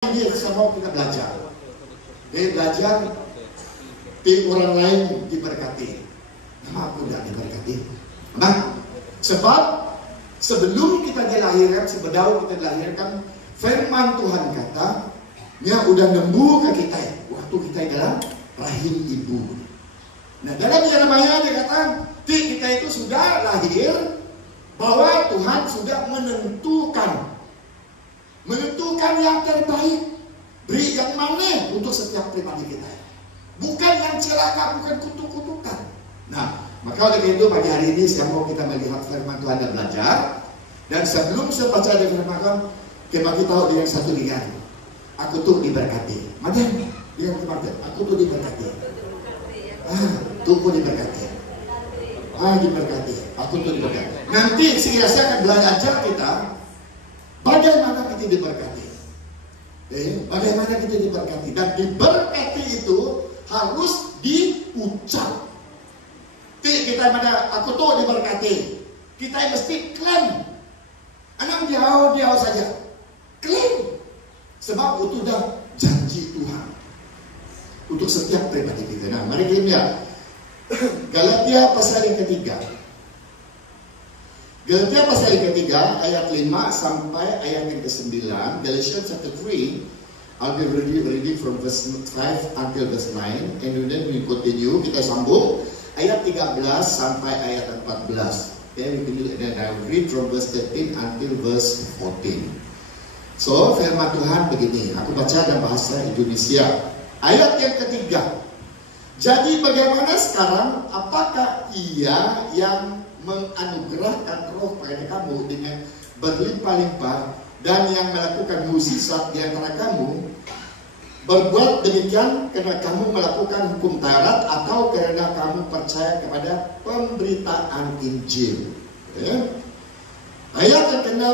Ini saya mau kita belajar. Jadi belajar di orang lain diberkati. Nama aku tidak diberkati. Nah, sebab sebelum kita dilahirkan, sebelum kita dilahirkan, firman Tuhan kata, dia udah nemu ke kita waktu kita dalam rahim ibu. Nah, dalam Yeremia dia kata, kita itu sudah lahir, bahwa Tuhan sudah menentukan yang terbaik, beri yang mana untuk setiap pribadi kita, bukan yang celaka, bukan kutuk-kutukan. Nah, maka oleh itu pagi hari ini saya mau kita melihat firman Tuhan dan belajar. Dan sebelum saya baca dari firman Tuhan, kita bagi tahu dengan satu dengan, aku tuh diberkati. Mana? Dia kata, aku tuh diberkati. Tuh diberkati. Diberkati. Aku tuh diberkati. Nanti saya akan belajar kita bagaimana kita diberkati. Bagaimana kita diberkati. Dan diberkati itu harus diucap. Kita mana aku tuh diberkati. Kita mesti klaim. Anak jauh saja. Klaim. Sebab itu sudah janji Tuhan untuk setiap pribadi kita. Nah, mari kita lihat Galatia pasal yang ketiga. Galatia pasal yang ketiga ayat 5 sampai ayat yang ke-9. Galatians chapter 3, I'll be reading from verse 5 until verse 9, and then we continue. Kita sambung ayat 13 sampai ayat 14. Okay, then I will read from verse 13 until verse 14. So, firman Tuhan begini. Aku baca dalam bahasa Indonesia. Ayat yang ketiga. Jadi bagaimana sekarang? Apakah Ia yang menganugerahkan roh pada kamu dengan berlimpah-limpah dan yang melakukan mukjizat di antara kamu berbuat demikian karena kamu melakukan hukum Taurat atau karena kamu percaya kepada pemberitaan Injil? Ayat yang ke-6,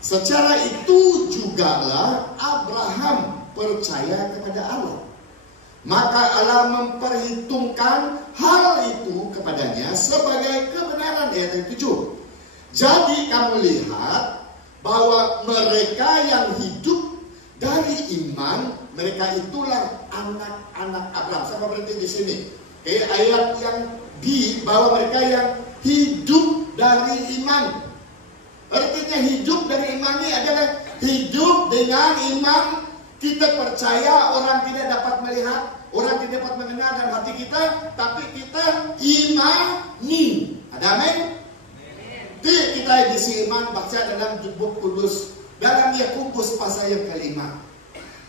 secara itu jugalah Abraham percaya kepada Allah, maka Allah memperhitungkan hal itu kepadanya sebagai kebenaran. Ayat yang 7. Jadi kamu lihat bahwa mereka yang hidup dari iman, mereka itulah anak-anak Abraham. Sama berarti di sini. Ayat yang B, bahwa mereka yang hidup dari iman. Artinya hidup dari iman ini adalah hidup dengan iman. Kita percaya orang tidak dapat melihat, orang tidak dapat mengenal dalam hati kita, tapi kita imani. Ada amin? Kita diisi iman, baca dalam buku kudus, dalam Yakobus pasal yang kelima.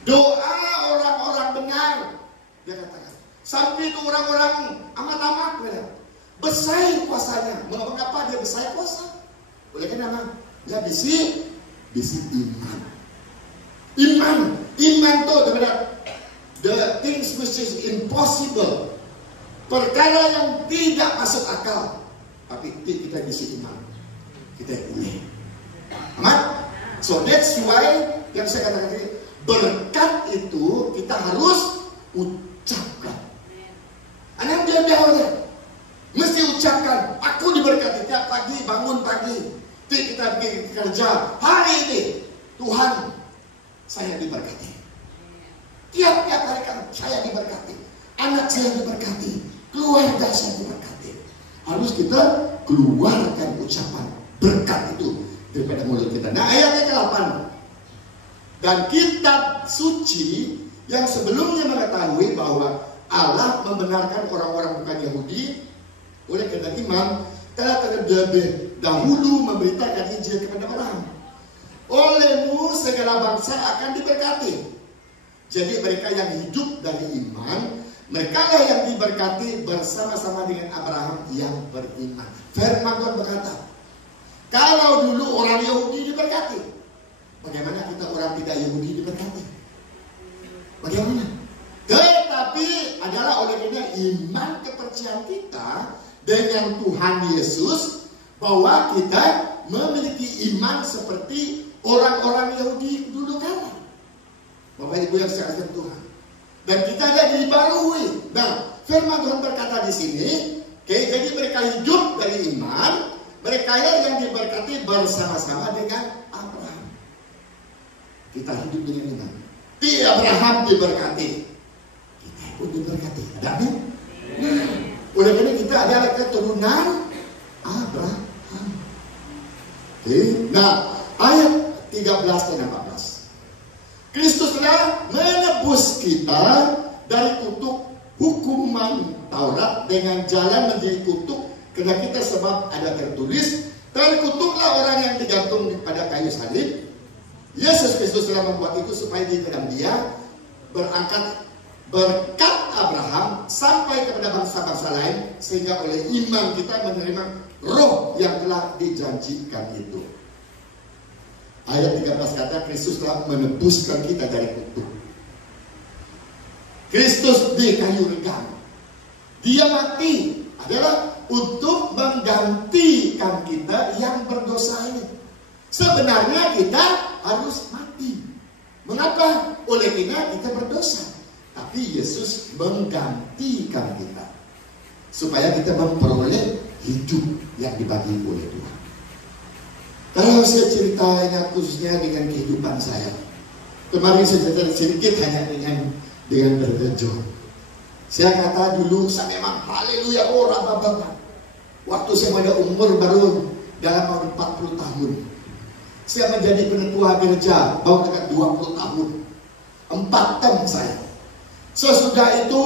Doa orang-orang benar, dia katakan. Sampai itu orang-orang amat-amat besar kuasanya. Mengapa dia besar kuasa? Oleh karena dia bisi iman. Iman itu adalah the things which is impossible, perkara yang tidak masuk akal, tapi kita bisi iman, kita ini. Aman? So that's why yang saya katakan tadi, berkat itu kita harus ucapkan. Anak jauh-jauh mesti ucapkan, aku diberkati tiap pagi, bangun pagi, kita pergi kerja, hari ini Tuhan saya diberkati. Tiap-tiap hari kan saya diberkati, anak saya diberkati, keluarga saya diberkati. Harus kita keluarkan ucapan berkat itu daripada mulut kita. Nah, ayatnya ke-8. Dan kitab suci yang sebelumnya mengetahui bahwa Allah membenarkan orang-orang bukan Yahudi oleh karena iman, telah terlebih dahulu memberitakan Injil kepada orang. Olehmu segala bangsa akan diberkati. Jadi mereka yang hidup dari iman, mereka lah yang diberkati bersama-sama dengan Abraham yang beriman. Firman Tuhan berkata, kalau dulu orang Yahudi diberkati, bagaimana kita orang tidak Yahudi diberkati? Bagaimana? Tetapi adalah oleh karena iman kepercayaan kita dengan Tuhan Yesus, bahwa kita memiliki iman seperti orang-orang Yahudi dulu kala. Bapak Ibu yang saya kasih Tuhan. Dan kita ada dibarui. Nah, firman Tuhan berkata di sini, jadi mereka hidup dari iman, mereka yang diberkati bersama-sama dengan Abraham. kita hidup dengan iman. Di Abraham diberkati, kita pun diberkati. Ada kan? Nah, oleh karena kita adalah keturunan Abraham. Nah, ayat 13 dan 14. Kristus telah menebus kita dari kutuk hukuman Taurat dengan jalan menjadi kutuk karena kita, sebab ada tertulis, terkutuklah orang yang digantung pada kayu salib. Yesus Kristus telah membuat itu supaya di dalam Dia berangkat berkat Abraham sampai kepada bangsa-bangsa lain, sehingga oleh iman kita menerima roh yang telah dijanjikan itu. Ayat 13 kata Kristus telah menebuskan kita dari kutuk. Kristus di kayu renggang, Dia mati adalah untuk menggantikan kita yang berdosa ini. Sebenarnya kita harus mati. Mengapa? Oleh kita berdosa. Tapi Yesus menggantikan kita supaya kita memperoleh hidup yang dibagi oleh Tuhan. Kalau saya ceritanya khususnya dengan kehidupan saya, kemarin saya cerita sedikit hanya dengan Brother John. Saya kata dulu saya memang haleluya orang bapak. Waktu saya pada umur baru dalam 40 tahun, saya menjadi penetua gereja baru dekat 20 tahun. 4 tahun saya. Sesudah itu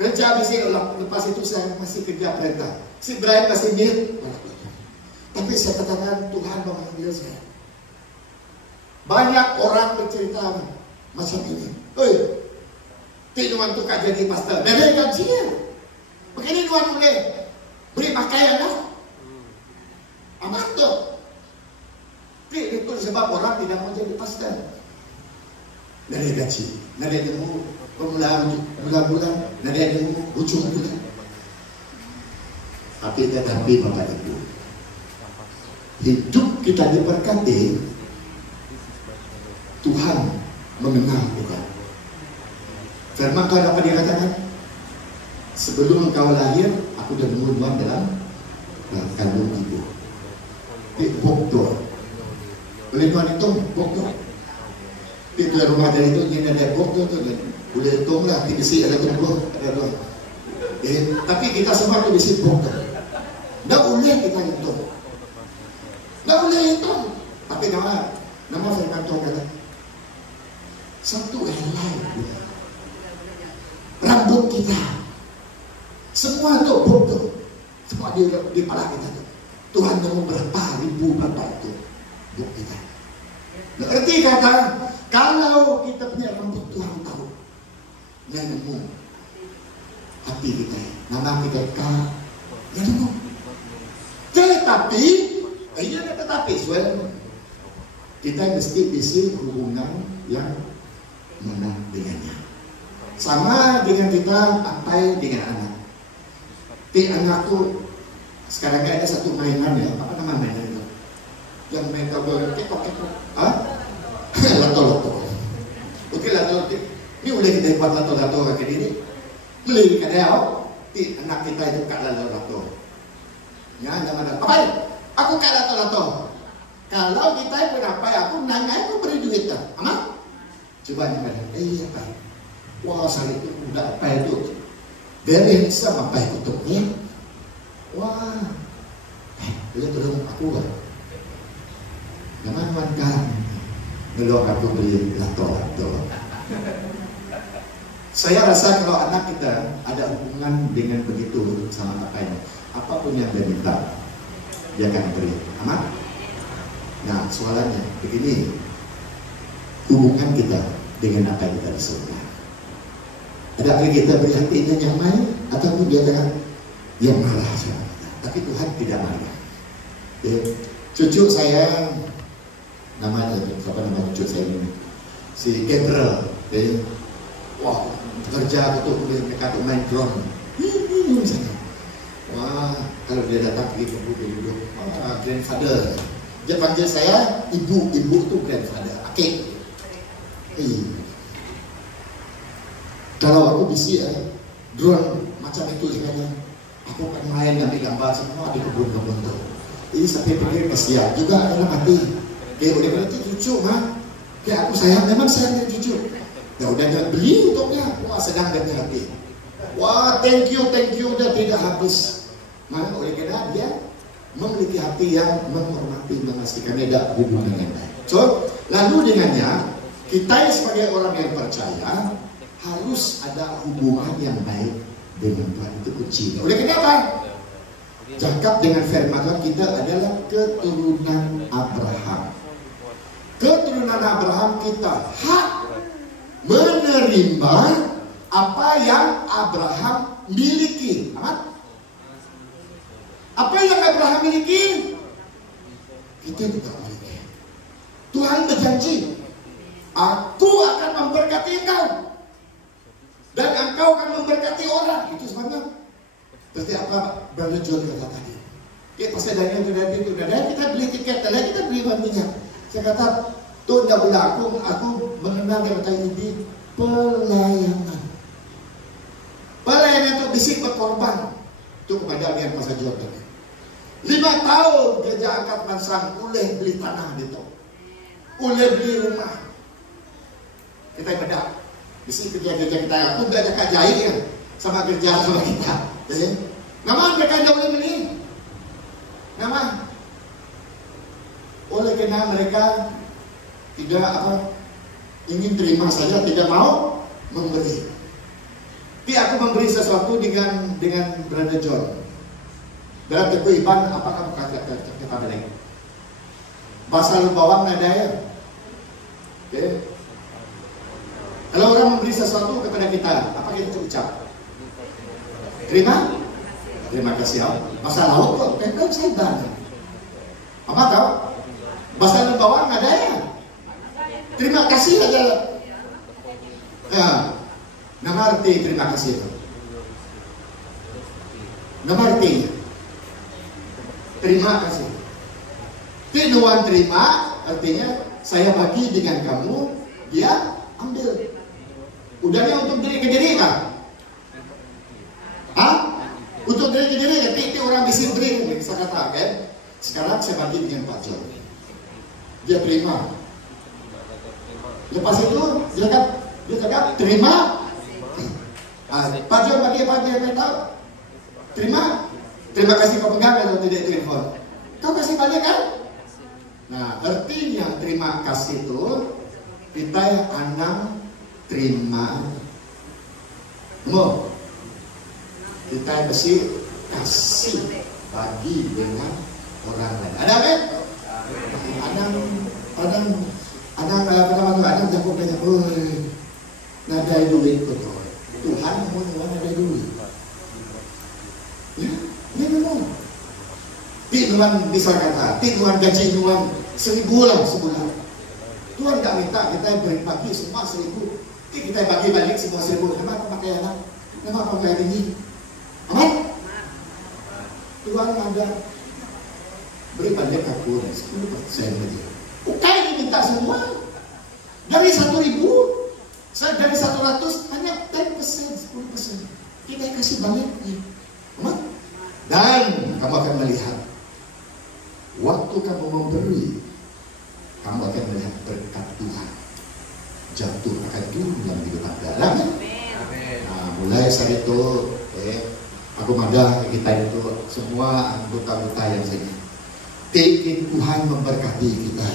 kerja bisnis, lepas itu saya masih kerja perintah. Si Brian masih mirip. Tapi saya katakan Tuhan memanggil saya. Banyak orang bercerita macam ini. Nuan tu kak jadi pastor. Dari gajinya. Begini Nuan boleh beri pakaian lah. Amat tu. Itu sebab orang tidak mau jadi pastor. Dari gaji. Dari ilmu bulan-bulan. Dari ilmu ujung bulan. Tetapi Bapak Ibu, hidup kita diberkati, Tuhan mengenal kita. Firman Tuhan apa dikatakan? Sebelum engkau lahir, aku sudah mengumpulkan dalam kandung ibu. Boktor. Boleh Tuhan hitung boktor. Di dalam rumah dari itu dia ada boktor tu, boleh hitung lah. Di besi ada tumbuh, ada dua. Tapi kita semua tu besi boktor. Tak boleh kita hitung. Tak boleh hitung. Tapi nama firman Tuhan kata satu helai rambut kita semua itu bodoh, semua di kepala kita tuh. Tuhan mau berapa ribu berapa itu buat kita. Berarti kata kalau kita punya rambut, Tuhan tahu yang nemu hati kita, nama kita yang nemu. Tetapi kita mesti isi hubungan yang mana dengannya. Sama dengan kita apa dengan anak. Anak tuh sekarang ada satu mainan ya, apa nama mainan itu? Yang main kabel ketok. Lato-lato. Oke, lato-lato. Ini udah kita buat lato-lato kayak ini. Beli kadang anak kita itu kak lato-lato. Ya, jangan apa? Aku kak lato-lato. Kalau kita pun apa? Aku nanya, aku beri duit tak? Amat? Coba nanya, apa? Wah, saya itu udah apa itu? Beri sama apa itu tuh? Wah, dia tolong aku kan? Nama kan? Belum aku beli lato-lato. Saya rasa kalau anak kita ada hubungan dengan begitu sama apa ini, apapun yang dia minta, dia akan beri. Amat? Nah, soalannya begini, hubungan kita dengan apa yang kita di surga. Adakah kita beri hatinya yang main, ataupun dia dengan yang marah sama kita? Tapi Tuhan tidak marah. Cucu saya, namanya siapa nama cucu saya ini? Si Gabriel. Wah, kerja betul mereka tuh main drone. Misalnya. Wah, kalau dia datang pergi ke duduk, wah, grandfather. Dia panggil saya ibu tuh grandfather. Oke. Kalau aku bisi drone macam itu sebenarnya, aku akan main ambil gambar semua di kebun-kebun tuh. Ini sampai pikir kesian juga karena mati. Dia udah berarti cucu mah Ya aku sayang, memang sayang dan jujur. Ya udah nggak beli untuknya. Wah, sedang dari hati. Wah, thank you, udah tidak habis. Maka oleh karena dia memiliki hati yang menghormati, mengasihi, karena ada hubungan yang baik. So, lalu dengannya kita sebagai orang yang percaya harus ada hubungan yang baik dengan Tuhan, itu kuncinya. Oleh kenapa? Cakap dengan firman Tuhan, kita adalah keturunan Abraham. Keturunan Abraham, kita hak menerima apa yang Abraham miliki. Apa yang Abraham miliki? Kita tidak miliki. Tuhan berjanji, aku akan memberkati engkau dan engkau akan memberkati orang. Itu sebenarnya seperti apa Brother John kata tadi. Ya pasti Daniel itu kita beli tiket, kita beli minyak. Saya kata, tuh tidak boleh aku mengenal kata ini pelayanan. Pelayanan itu bisik berkorban. Itu kepada Alian Pasar John tadi. 5 tahun gereja angkat Mansang boleh beli tanah itu, boleh beli rumah. Kita bedak. Bisik kerja-kerja kita, aku tidak ada kajai ya sama kerja sama kita. Jadi, nama mereka tidak boleh beli. Nama oleh karena mereka tidak ingin terima saja, tidak mau memberi. Tapi aku memberi sesuatu dengan Brother John. Dalam teguh Iban, apa kamu kata balik? Bahasa lu bawang nadaya. Okay. Kalau orang memberi sesuatu kepada kita, apa kita ucap? Terima kasih. Masa laut kok, kan saya banyak. Apa kau? Bahasa lu bawang nadaya. Terima kasih aja. Ya. Nama arti terima kasih itu. Nama artinya terima kasih. Tinuan terima artinya saya bagi dengan kamu, dia ambil. Udahnya untuk diri ke diri kan? Untuk diri ke diri, tapi orang bisa beri, saya katakan. Sekarang saya bagi dengan Pak John. Dia terima. Lepas itu dia cakap terima. Pak John bagi apa dia tahu? Terima kasih kau pegang atau tidak telepon. Kau kasih balik kan? Nah, artinya terima kasih itu kita yang anak terima. Kita mesti kasih bagi dengan orang lain. Ada kan? Ada jago banyak. Nada duit betul. Tuhan mau nada duit. Ya, ini memang. Tuhan bisa kata, Tuhan gaji Tuhan 1.000 lah sebulan. Tuhan tak minta kita beri bagi semua 1.000. Kita bagi balik semua 1.000. Kenapa pakai anak? Kenapa pakai ini? Aman? Tuhan ada beri balik aku 10% aja. Bukan diminta semua. Dari 1.000, dari 100 hanya 10%, 10%. Kita kasih baliknya. Aman? Dan kamu akan melihat waktu kamu memberi, kamu akan melihat berkat Tuhan jatuh akan turun dalam hidup Anda. Amin. Nah, mulai saat itu, aku madah kita itu semua anggota-anggota yang sini. Ingin Tuhan memberkati kita,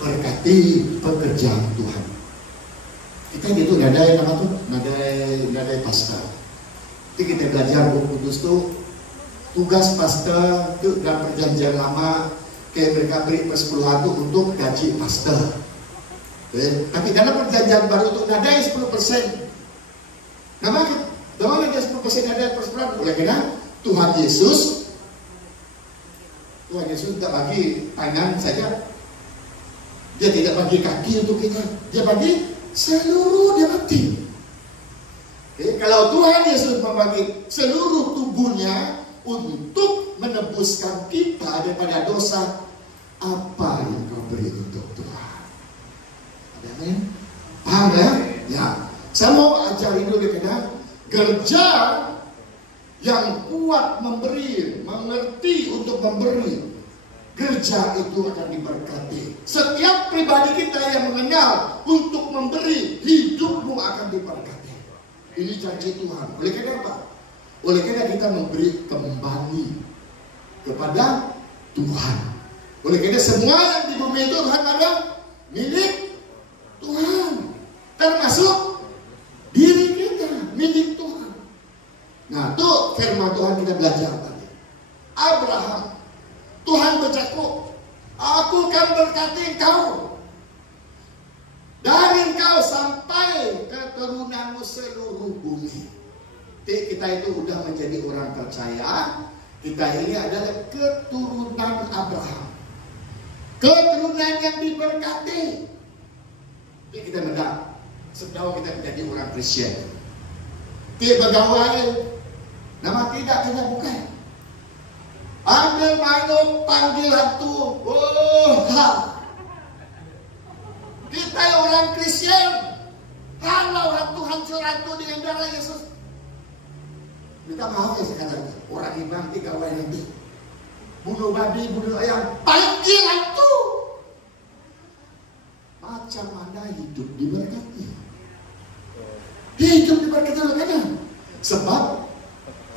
berkati pekerjaan Tuhan. Kita gitu nadai nama tuh, nadai pastor. Jadi kita belajar Roh Kudus tuh. Tugas pastor itu dalam perjanjian lama kayak mereka beri persepuluhan itu untuk gaji pastor. Tapi dalam perjanjian baru untuk nadai 10%. Nama ada 10% nadai persepuluhan. Oleh karena Tuhan Yesus tidak bagi tangan saja. Dia tidak bagi kaki untuk kita. Dia bagi seluruh dia mati. Kalau Tuhan Yesus membagi seluruh tubuhnya untuk menebuskan kita daripada dosa, apa yang kau beri untuk Tuhan? Ada yang paham ya? Ya, saya mau ajarin dulu karena gereja yang kuat memberi, mengerti untuk memberi, gereja itu akan diberkati. Setiap pribadi kita yang mengenal untuk memberi, hidupmu akan diberkati. Ini janji Tuhan. Oleh karena apa? Oleh karena kita memberi kembali kepada Tuhan. Oleh karena semua yang di bumi itu Tuhan ada milik Tuhan, termasuk diri kita milik Tuhan. Nah, itu firman Tuhan kita belajar tadi. Abraham, Tuhan bercakap, aku akan berkati engkau, dari engkau sampai keturunanmu seluruh bumi. Jadi kita itu udah menjadi orang percaya. Kita ini adalah keturunan Abraham, keturunan yang diberkati. Jadi kita mendak, sedang kita menjadi orang Kristen. Tidak pegawai, nama tidak kita bukan. Ambil manuk panggil hantu. Kita orang Kristen. Kalau hantu hancur hantu dengan darah Yesus. Kita mau ya sekarang orang imam 3 orang nanti bunuh babi, bunuh ayam, panggil hantu. Macam mana hidup diberkati? Hidup diberkati oleh karena sebab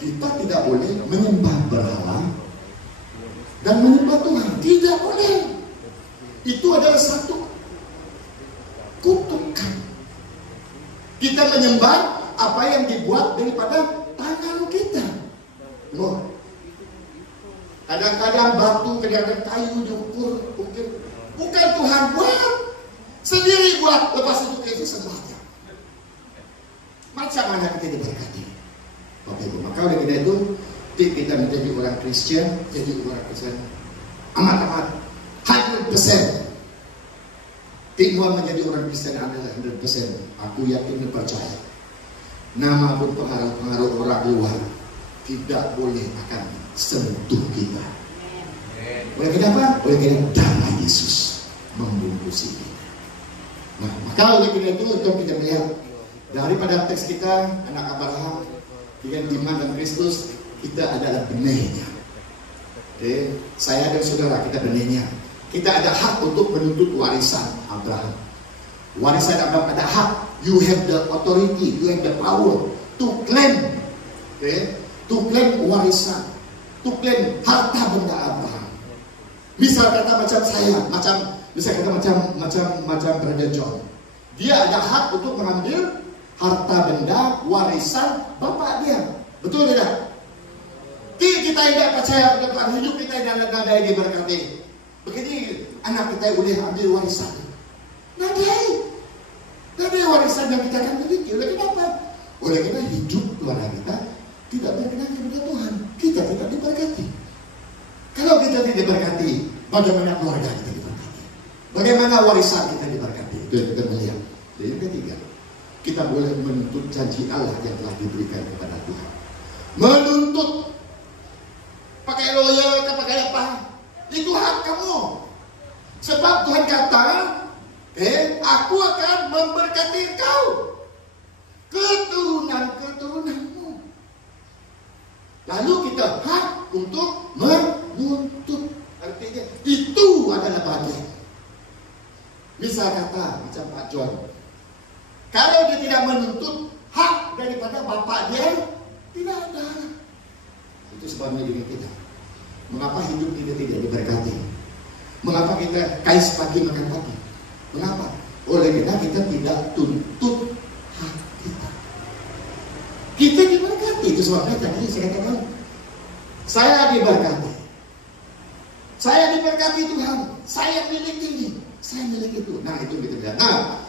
kita tidak boleh menyembah berhala dan menyembah Tuhan. Tidak boleh. Itu adalah satu kutukan. Kita menyembah apa yang dibuat daripada tangan kita. Loh. Kadang-kadang batu, kadang-kadang kayu diukur, bukan Tuhan buat, sendiri buat. Lepas itu sembahnya. Macam mana kita diberkati? Bapak Ibu, maka oleh karena itu kita menjadi orang Kristen, jadi orang Kristen amat-amat 100%. Timur menjadi orang Kristen adalah 100%. Aku yakin dan percaya. Nama pun pengaruh orang luar tidak boleh akan sentuh kita. Oleh kenapa? Oleh karena darah Yesus membungkusi kita. Nah, maka oleh karena itu untuk kita melihat daripada teks kita, anak Abraham dengan iman dan Kristus, kita adalah benihnya. Oke, saya dan saudara kita benihnya. Kita ada hak untuk menuntut warisan Abraham. Warisan Abraham ada hak. You have the authority, you have the power to claim, to claim warisan, to claim harta benda Abraham. Misal kata macam saya, macam Brother John, dia ada hak untuk mengambil harta benda warisan bapak dia. Betul tidak? Kita tidak percaya pada Tuhan, hidup kita dalam nada yang diberkati. Begini anak kita boleh ambil warisan. Nada warisan yang kita akan miliki. Oleh kenapa? Oleh karena hidup keluarga kita tidak berkenan kepada Tuhan. Kita tidak diberkati. Kalau kita tidak diberkati, bagaimana keluarga kita diberkati? Bagaimana warisan kita diberkati? Itu yang kita melihat. Dan yang ketiga, kita boleh menuntut janji Allah yang telah diberikan kepada Tuhan. Menuntut pakai lawyer, pakai apa? Itu hak kamu. Sebab Tuhan kata, aku akan memberkati engkau, keturunan-keturunanmu. Lalu kita hak untuk menuntut. Artinya itu adalah bagian. Misal kata macam Pak John, kalau dia tidak menuntut hak daripada bapak dia, tidak ada. Itu sebabnya dengan kita. Mengapa hidup kita tidak diberkati? Mengapa kita kais pagi makan pagi? Mengapa? Oleh karena kita tidak tuntut hak kita. Kita diberkati. Itu sebabnya tadi saya katakan, saya diberkati. Saya diberkati Tuhan. Saya milik ini, saya milik itu. Nah, itu kita lihat. Nah,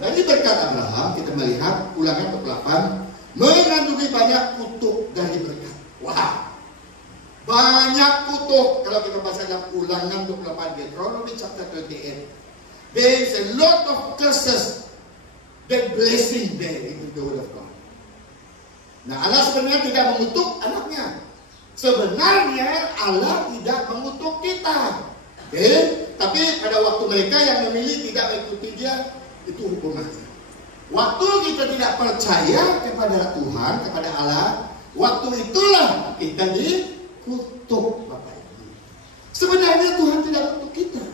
dari berkat Abraham kita melihat Ulangan 28 mengandungi banyak kutuk dari berkat. Wah, banyak kutuk. Kalau kita baca dalam Ulangan 28, Deuteronomy chapter 28, there is a lot of curses that blessing there in the word of God. Nah, Allah sebenarnya tidak mengutuk anaknya. Sebenarnya Allah tidak mengutuk kita. Tapi pada waktu mereka yang memilih tidak mengikuti dia, itu hukumannya. Waktu kita tidak percaya kepada Tuhan, kepada Allah, waktu itulah kita dikutuk, Bapak Ibu. Sebenarnya Tuhan tidak untuk kita,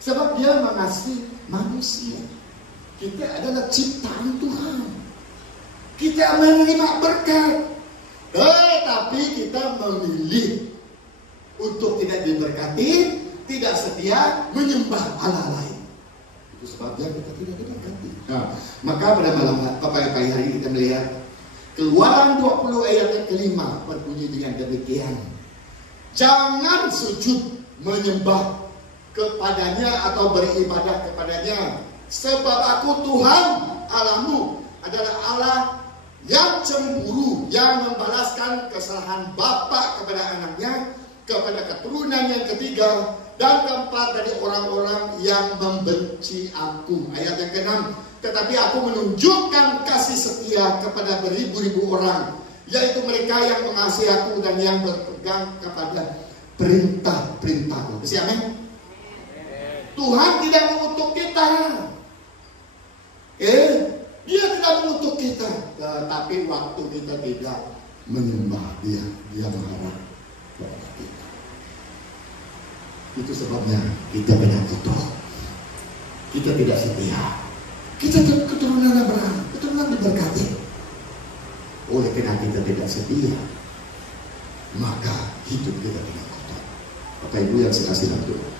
sebab Dia mengasihi manusia. Kita adalah ciptaan Tuhan. Kita menerima berkat, tetapi kita memilih untuk tidak diberkati, tidak setia, menyembah Allah lain. Itu sebabnya kita tidak diberkati. Nah, maka pada malam pagi hari ini kita melihat Keluaran 20 ayat yang kelima berbunyi dengan demikian. Jangan sujud menyembah kepadanya atau beribadah kepadanya, sebab aku Tuhan Allahmu adalah Allah yang cemburu, yang membalaskan kesalahan bapa kepada anaknya, kepada keturunan yang ketiga dan keempat dari orang-orang yang membenci aku. Ayat yang ke-6, tetapi aku menunjukkan kasih setia kepada beribu-ribu orang, yaitu mereka yang mengasihi aku dan yang berpegang kepada perintah-perintahku. Amin. Tuhan tidak mengutuk kita. Dia tidak mengutuk kita, tetapi waktu kita tidak menyembah Dia, Dia marah kepada kita. Itu sebabnya kita kena kutuk. Kita tidak setia. Kita keturunan Abraham, keturunan diberkati. Oleh karena kita tidak setia, maka hidup kita kena kutuk. Bapak Ibu yang saya kasih Tuhan.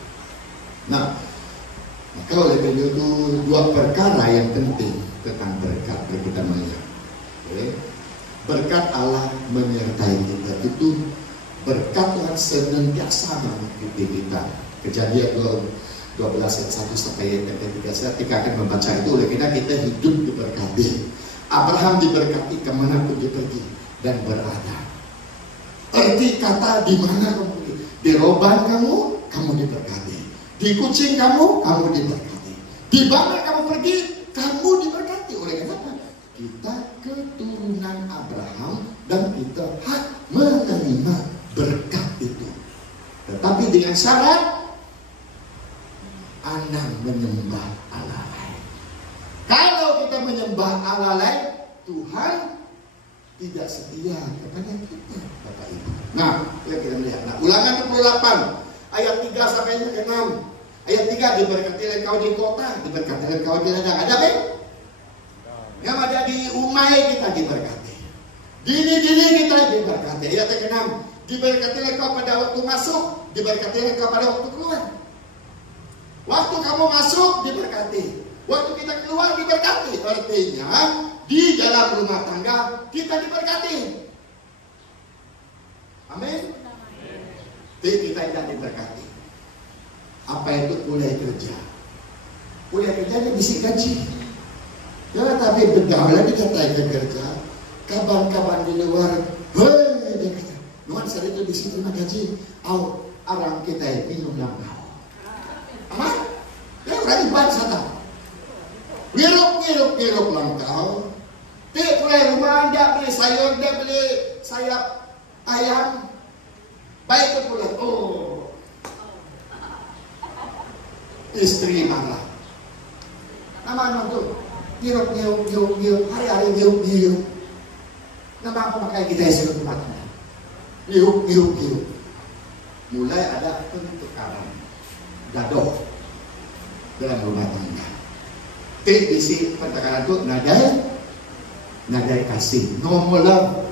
Nah, maka oleh karena itu dua perkara yang penting tentang berkat yang kita melihat. Berkat Allah menyertai kita, itu berkat Tuhan senantiasa mengikuti kita. Kejadian 12 ayat 1 sampai ayat 3. Saya akan membaca itu. Oleh karena kita hidup diberkati. Abraham diberkati kemanapun dia pergi dan berada. Arti kata di mana kamu pergi, di roban kamu diberkati. Di kucing kamu diberkati. Di mana kamu pergi, kamu diberkati. Oleh karena apa? Kita keturunan Abraham dan kita hak menerima berkat itu. Tetapi dengan syarat Anda menyembah Allah lain. Kalau kita menyembah Allah lain, Tuhan tidak setia kepada kita, Bapak Ibu. Nah, kita melihat. Nah, Ulangan 28 ayat 3 sampai 6. Ayat 3, diberkatilah engkau di kota, diberkatilah engkau di ladang. Ada kan? Yang ada di Umay kita diberkati. Gini kita diberkati. Ayat yang ke-6, diberkatilah engkau pada waktu masuk, diberkatilah engkau pada waktu keluar. Waktu kamu masuk diberkati, waktu kita keluar diberkati. Artinya di dalam rumah tangga kita diberkati. Amin. Tapi kita tidak diberkati. Apa itu kuliah kerja? Kuliah kerja ini bisik gaji. Ya, tapi begalah dikatakan kerja. Kaban-kaban di luar, hei, dia kata, nuansa itu di situ nak gaji. Orang kita minum lambau. Aman? Ya, orang ibadah sana. Ngiruk langkau. Dia pulang rumah, dia beli sayur, dia beli sayap ayam. Baik itu pulang. Istri marah. Nama itu ngiruk, hari-hari ngiruk. Nama apa pakai kita isi rumah tangga? Ngiruk. Mulai ada pertukaran gaduh dalam rumah tangga. Isi pertukaran itu nadai kasih, no more love.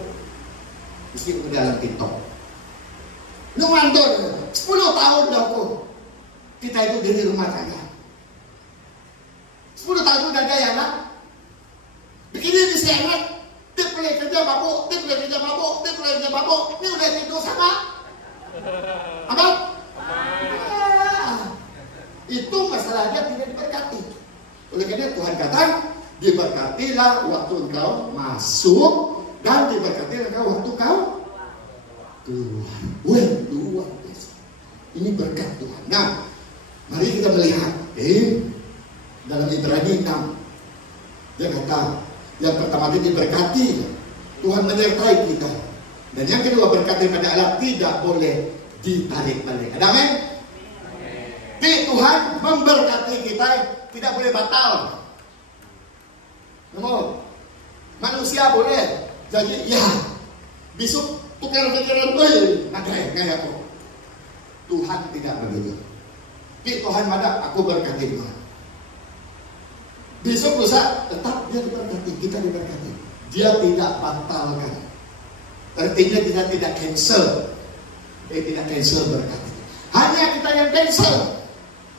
Isi dalam TikTok. Numantur 10 tahun dah aku. Kita itu dari rumah tangga. 10 tahun udah ada ya nak. Begini di sini, dia boleh kerja mabuk. Ini udah itu sama. Apa? Itu masalahnya tidak diberkati. Oleh karena Tuhan kata, diberkatilah waktu engkau masuk dan diberkatilah engkau waktu kau keluar. Luar biasa. Ini berkat Tuhan. Nah, mari kita melihat dalam Ibrani 6. Dia kata, yang pertama dia diberkati, Tuhan menyertai kita. Dan yang kedua, berkat daripada Allah tidak boleh ditarik balik. Ada amin? Tuhan memberkati kita tidak boleh batal. Namun manusia boleh jadi ya besok tukar pikiran, ada kayak aku Tuhan tidak begitu. Tuhan ada, aku berkati Tuhan. Besok lusa tetap dia diberkati, kita diberkati. Dia tidak batalkan. Artinya kita tidak cancel. Tidak cancel berkat. Hanya kita yang cancel.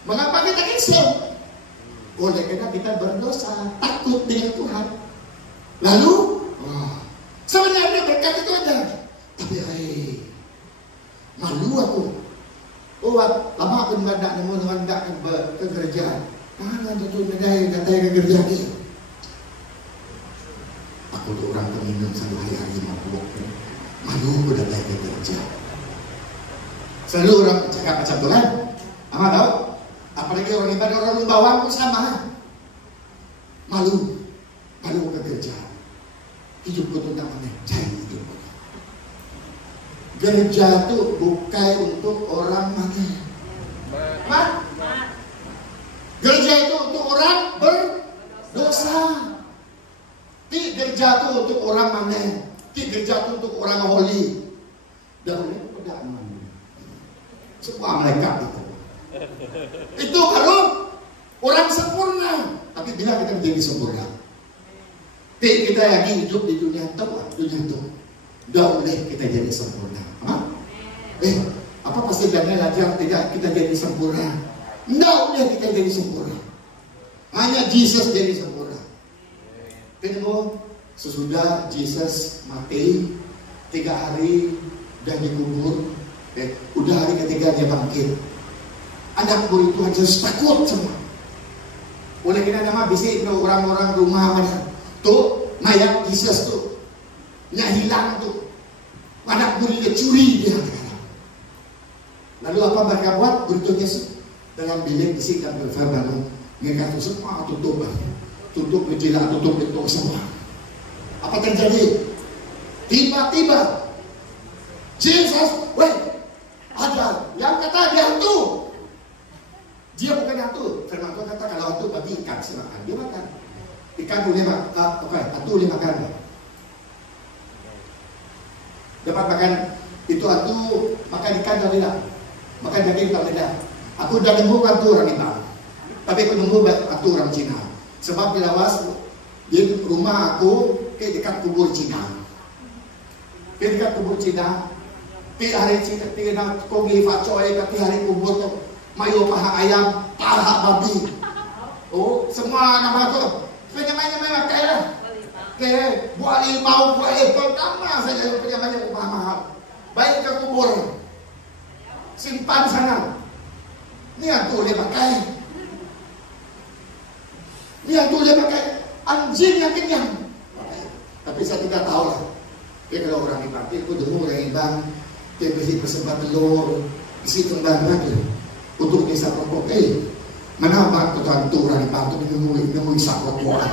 Mengapa kita cancel? Oleh karena kita berdosa, takut dengan Tuhan. Lalu sebenarnya berkat itu ada, tapi malu aku. Lama aku mendak ke gereja. Mana tuh medai datang ke gereja dia. Aku tuh orang peminum satu hari mabuk. Malu aku datang ke gereja. Selalu orang cakap macam tu kan. Ama tahu? Apalagi orang ibadah, orang bawang pun sama. Malu ke gereja. Hidupku tu tak mana cari hidupku. Gereja tu bukan untuk orang mana. Gereja itu untuk orang berdosa. Di gereja itu untuk orang mana? Di gereja itu untuk orang holy. Dahulu pada aman. Semua malaikat itu. Itu baru orang sempurna. Tapi bila kita menjadi sempurna, kita lagi hidup di dunia itu. Tidak boleh kita jadi sempurna. Apa pasti Daniel ajar tidak kita jadi sempurna? Tidak boleh kita jadi sempurna. Hanya Yesus jadi sempurna. Tengok, sesudah Yesus mati 3 hari dan dikubur, udah hari ketiga dia bangkit. Anak murid itu aja takut semua. Oleh karena nama bisik orang-orang rumah mana tuh mayat Yesus tuh nya hilang tuh. Anak muridnya curi dia. Lalu apa mereka buat? Berituh Yesus dalam bilik bisik dan berfirman, mereka tuh semua tutup jendela, tutup pintu semua. Apa terjadi? Tiba-tiba Yesus, ada yang kata dia hantu. Dia bukan hantu. Firman Tuhan kata kalau hantu bagi ikan silakan dia makan. Ikan boleh makan, hantu boleh makan. Dapat makan itu hantu, makan ikan tak tidak, makan daging tak tidak. Aku dah nunggu hantu orang Iban, tapi aku nunggu hantu orang Cina. Sebab bila was di rumah aku ke dekat kubur Cina, Ti hari Cina, ti na kogi facoy, ti hari kubur tu mayo paha ayam, paha babi. Oh, semua nama tu. Penyamai kaya lah. Kaya buat limau, buat pertama saja penyamai upah mahal. Baik ke kubur, simpan sana. Ni tu dia pakai. Dia tu dia pakai anjing yang kenyang. Tapi saya tidak tahu lah. Kalau orang dipakai, aku dengar orang Ibang dia beri persembahan telur, isi kembang lagi untuk kisah rokok. Mana abang tuan tu orang Ibang tu nemu isap rokok.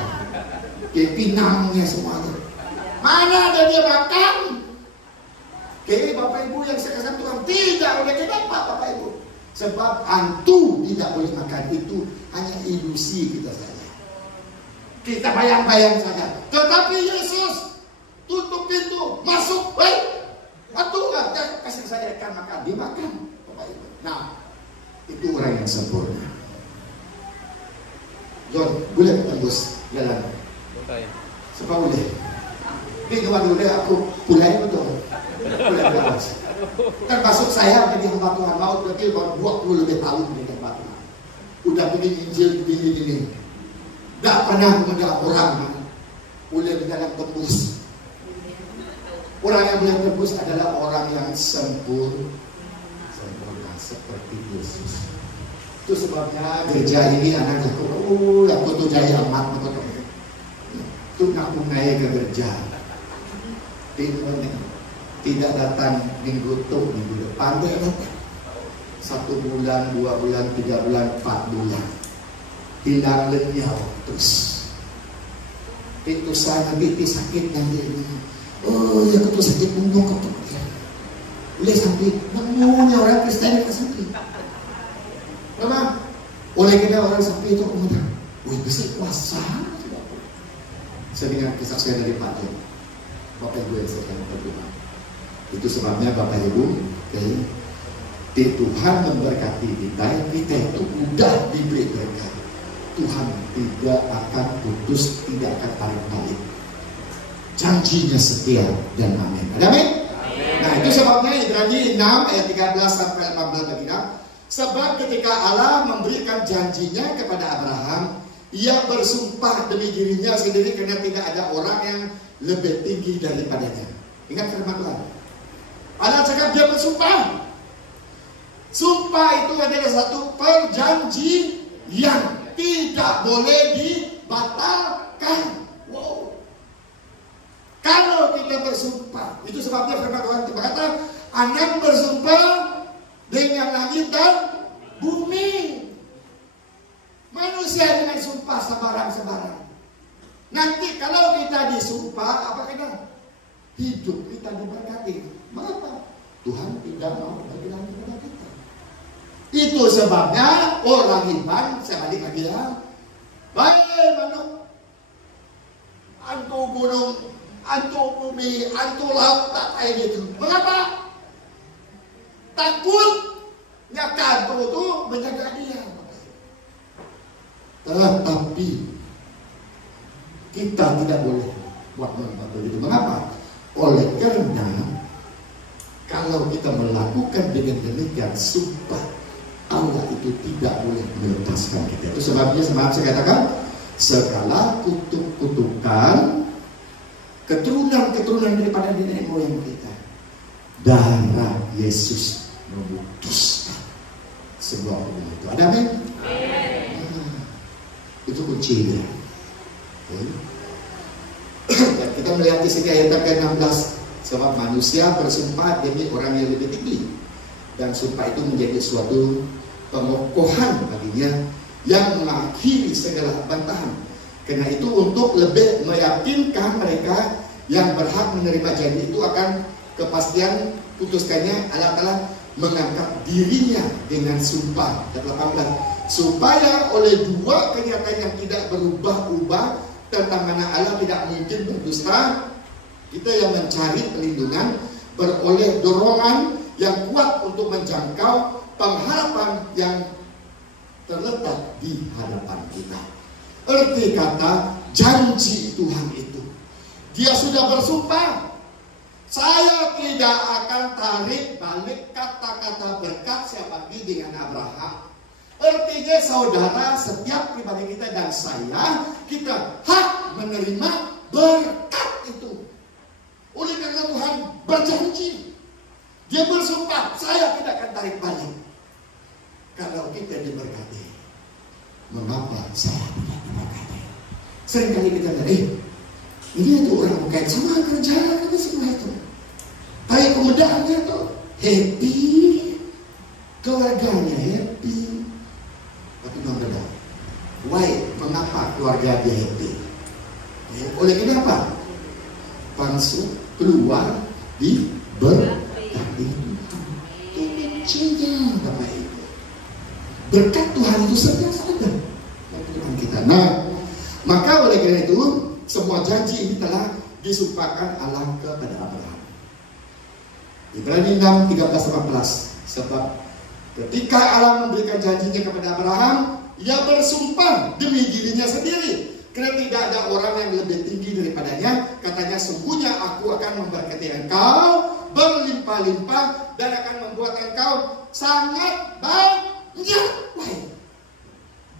Dia pinangnya semuanya. Mana ada dia makan? Bapak ibu yang saya kasih Tuhan tidak boleh kenapa Bapak ibu? Sebab hantu tidak boleh makan, itu hanya ilusi kita saja. Kita bayang-bayang saja. Tetapi Yesus tutup pintu, masuk, hantu lah, kasih saya ikan makan, dimakan. Nah, itu orang yang sempurna. John, boleh tembus jalan? Sebab boleh. Ini cuma dulu aku pulai betul. Pulai bebas. Termasuk saya menjadi hamba Tuhan maut berarti baru 20 lebih tahun menjadi hamba Tuhan. Udah bikin Injil begini. Tak pernah mengenal orang boleh dalam tembus. Orang yang boleh tembus adalah orang yang sempurna seperti Yesus. Itu sebabnya gereja ini anak aku tuh jaya amat betul. Itu nak naik ke gereja. Tidak datang minggu depan dia datang. 1 bulan, 2 bulan, 3 bulan, 4 bulan. Hilang lenyap terus. Itu sana biti sakit nanti. Ya aku sakit punggung ketuk dia. Boleh sampai nemunya orang Kristen yang sakit. Kenapa? Oleh kita orang sakit itu kemudian, bisa puasa. Saya dengar kisah saya dari Pak Jen. Bapak Ibu yang saya terima. Itu sebabnya Bapak Ibu, Tuhan memberkati kita itu udah diberi berkat. Tuhan tidak akan putus, tidak akan tarik balik. Janjinya setia dan amin. Amin. Nah, itu sebabnya Ibrani 6 ayat 13 sampai 18 baginda. Sebab ketika Allah memberikan janjinya kepada Abraham, ia bersumpah demi dirinya sendiri karena tidak ada orang yang lebih tinggi daripadanya. Ingat firman Tuhan. Allah cakap dia bersumpah. Sumpah itu adalah satu perjanjian, tidak boleh dibatalkan. Wow. Kalau kita bersumpah, itu sebabnya firman Tuhan berkata, Anak bersumpah dengan langit dan bumi. Manusia dengan sumpah sembarang-sembarang. Nanti kalau kita disumpah, apa kita? Hidup kita diberkati. Mengapa? Tuhan tidak mau berbilang kepada kita. Itu sebabnya orang iman, saya balik lagi ya. Baik, manuk. Antu gunung, antu bumi, antu laut, tak kayak gitu. Mengapa? Takut nyakar itu menjaga dia. Tetapi kita tidak boleh buat begitu. Mengapa? Oleh karena kalau kita melakukan dengan demikian, sumpah Allah itu tidak boleh melepaskan kita. Itu sebabnya saya katakan, segala kutuk-kutukan keturunan daripada nenek moyang kita, darah Yesus memutuskan sebuah hubungan itu. Ada amin? Itu kuncinya. Kita melihat di sini ayat ke-16, sebab manusia bersumpah demi orang yang lebih tinggi, dan sumpah itu menjadi suatu pengokohan baginya yang mengakhiri segala bantahan. Karena itu untuk lebih meyakinkan mereka yang berhak menerima janji itu akan kepastian putuskannya, Allah Ta'ala mengangkat dirinya dengan sumpah. Ayat 18, supaya oleh dua kenyataan yang tidak berubah-ubah tentang mana Allah tidak mungkin berdusta, kita yang mencari perlindungan beroleh dorongan yang kuat untuk menjangkau pengharapan yang terletak di hadapan kita. Arti kata janji Tuhan itu, dia sudah bersumpah, saya tidak akan tarik balik kata-kata berkat saya bagi dengan Abraham. Artinya saudara, setiap pribadi kita dan saya, kita hak menerima berkat itu. Oleh karena Tuhan berjanji, dia bersumpah, saya tidak akan tarik balik. Kalau kita diberkati, mengapa saya tidak diberkati? Seringkali kita bilang, ini tuh orang kayak sama kerja kita semua itu. Tapi kemudahannya tuh happy, keluarganya happy. Tapi berbeda. Why? Mengapa keluarga dia happy? Oleh kenapa? Langsung keluar diberkati. Ini kuncinya, Bapak Ibu. Berkat Tuhan itu sentiasa ada bagi Tuhan kita. Nah, maka oleh karena itu semua janji ini telah disumpahkan Allah kepada Abraham. Ibrani 6, 13-18. Sebab ketika Allah memberikan janjinya kepada Abraham, ia bersumpah demi dirinya sendiri, karena tidak ada orang yang lebih tinggi daripadanya. Katanya, sungguhnya aku akan memberkati engkau berlimpah-limpah dan akan membuat engkau sangat banyak.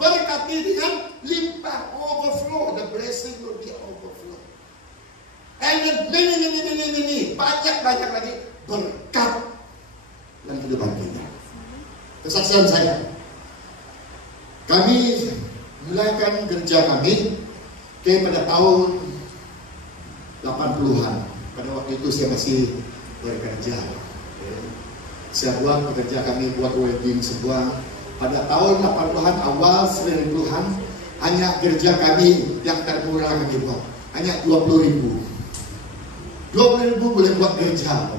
Berkati dengan limpah, overflow. The blessing will be overflow. And many, banyak lagi berkat dalam kehidupan kita. Kesaksian saya, kami mulakan kerja kami pada tahun 80-an. Pada waktu itu saya masih bekerja. Saya buat pekerja kami buat wedding sebuah. Pada tahun 80-an awal 90-an, hanya kerja kami yang termurah kami buat hanya 20.000. 20.000 boleh buat kerja.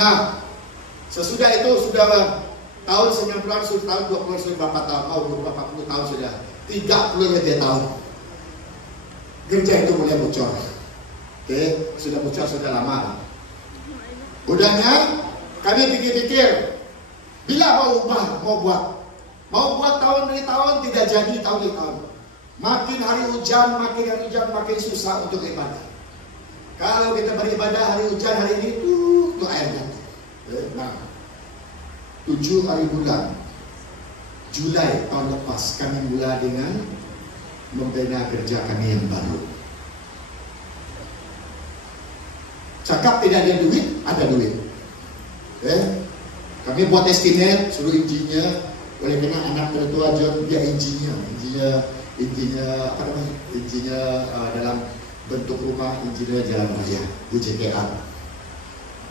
Nah, sesudah itu sudah tahun 90-an, sudah tahun 20 sudah berapa tahun? Oh, 40 tahun sudah. 30 lebih tahun. Kerja itu mulai bocor. Sudah bocor sudah lama. Udahnya Kami pikir-pikir, bila mau ubah, mau buat tahun dari tahun, tidak jadi tahun dari tahun. Makin hari hujan, makin susah untuk ibadah. Kalau kita beribadah hari hujan hari ini, itu air jatuh. Nah, 7 hari bulan Julai tahun lepas kami mula dengan membina gereja kami yang baru. Cakap tidak ada duit, ada duit. Kami buat estimate, suruh injinya, oleh karena anak tertua dia injinya dalam bentuk rumah, injinya jalan raya, UJKR.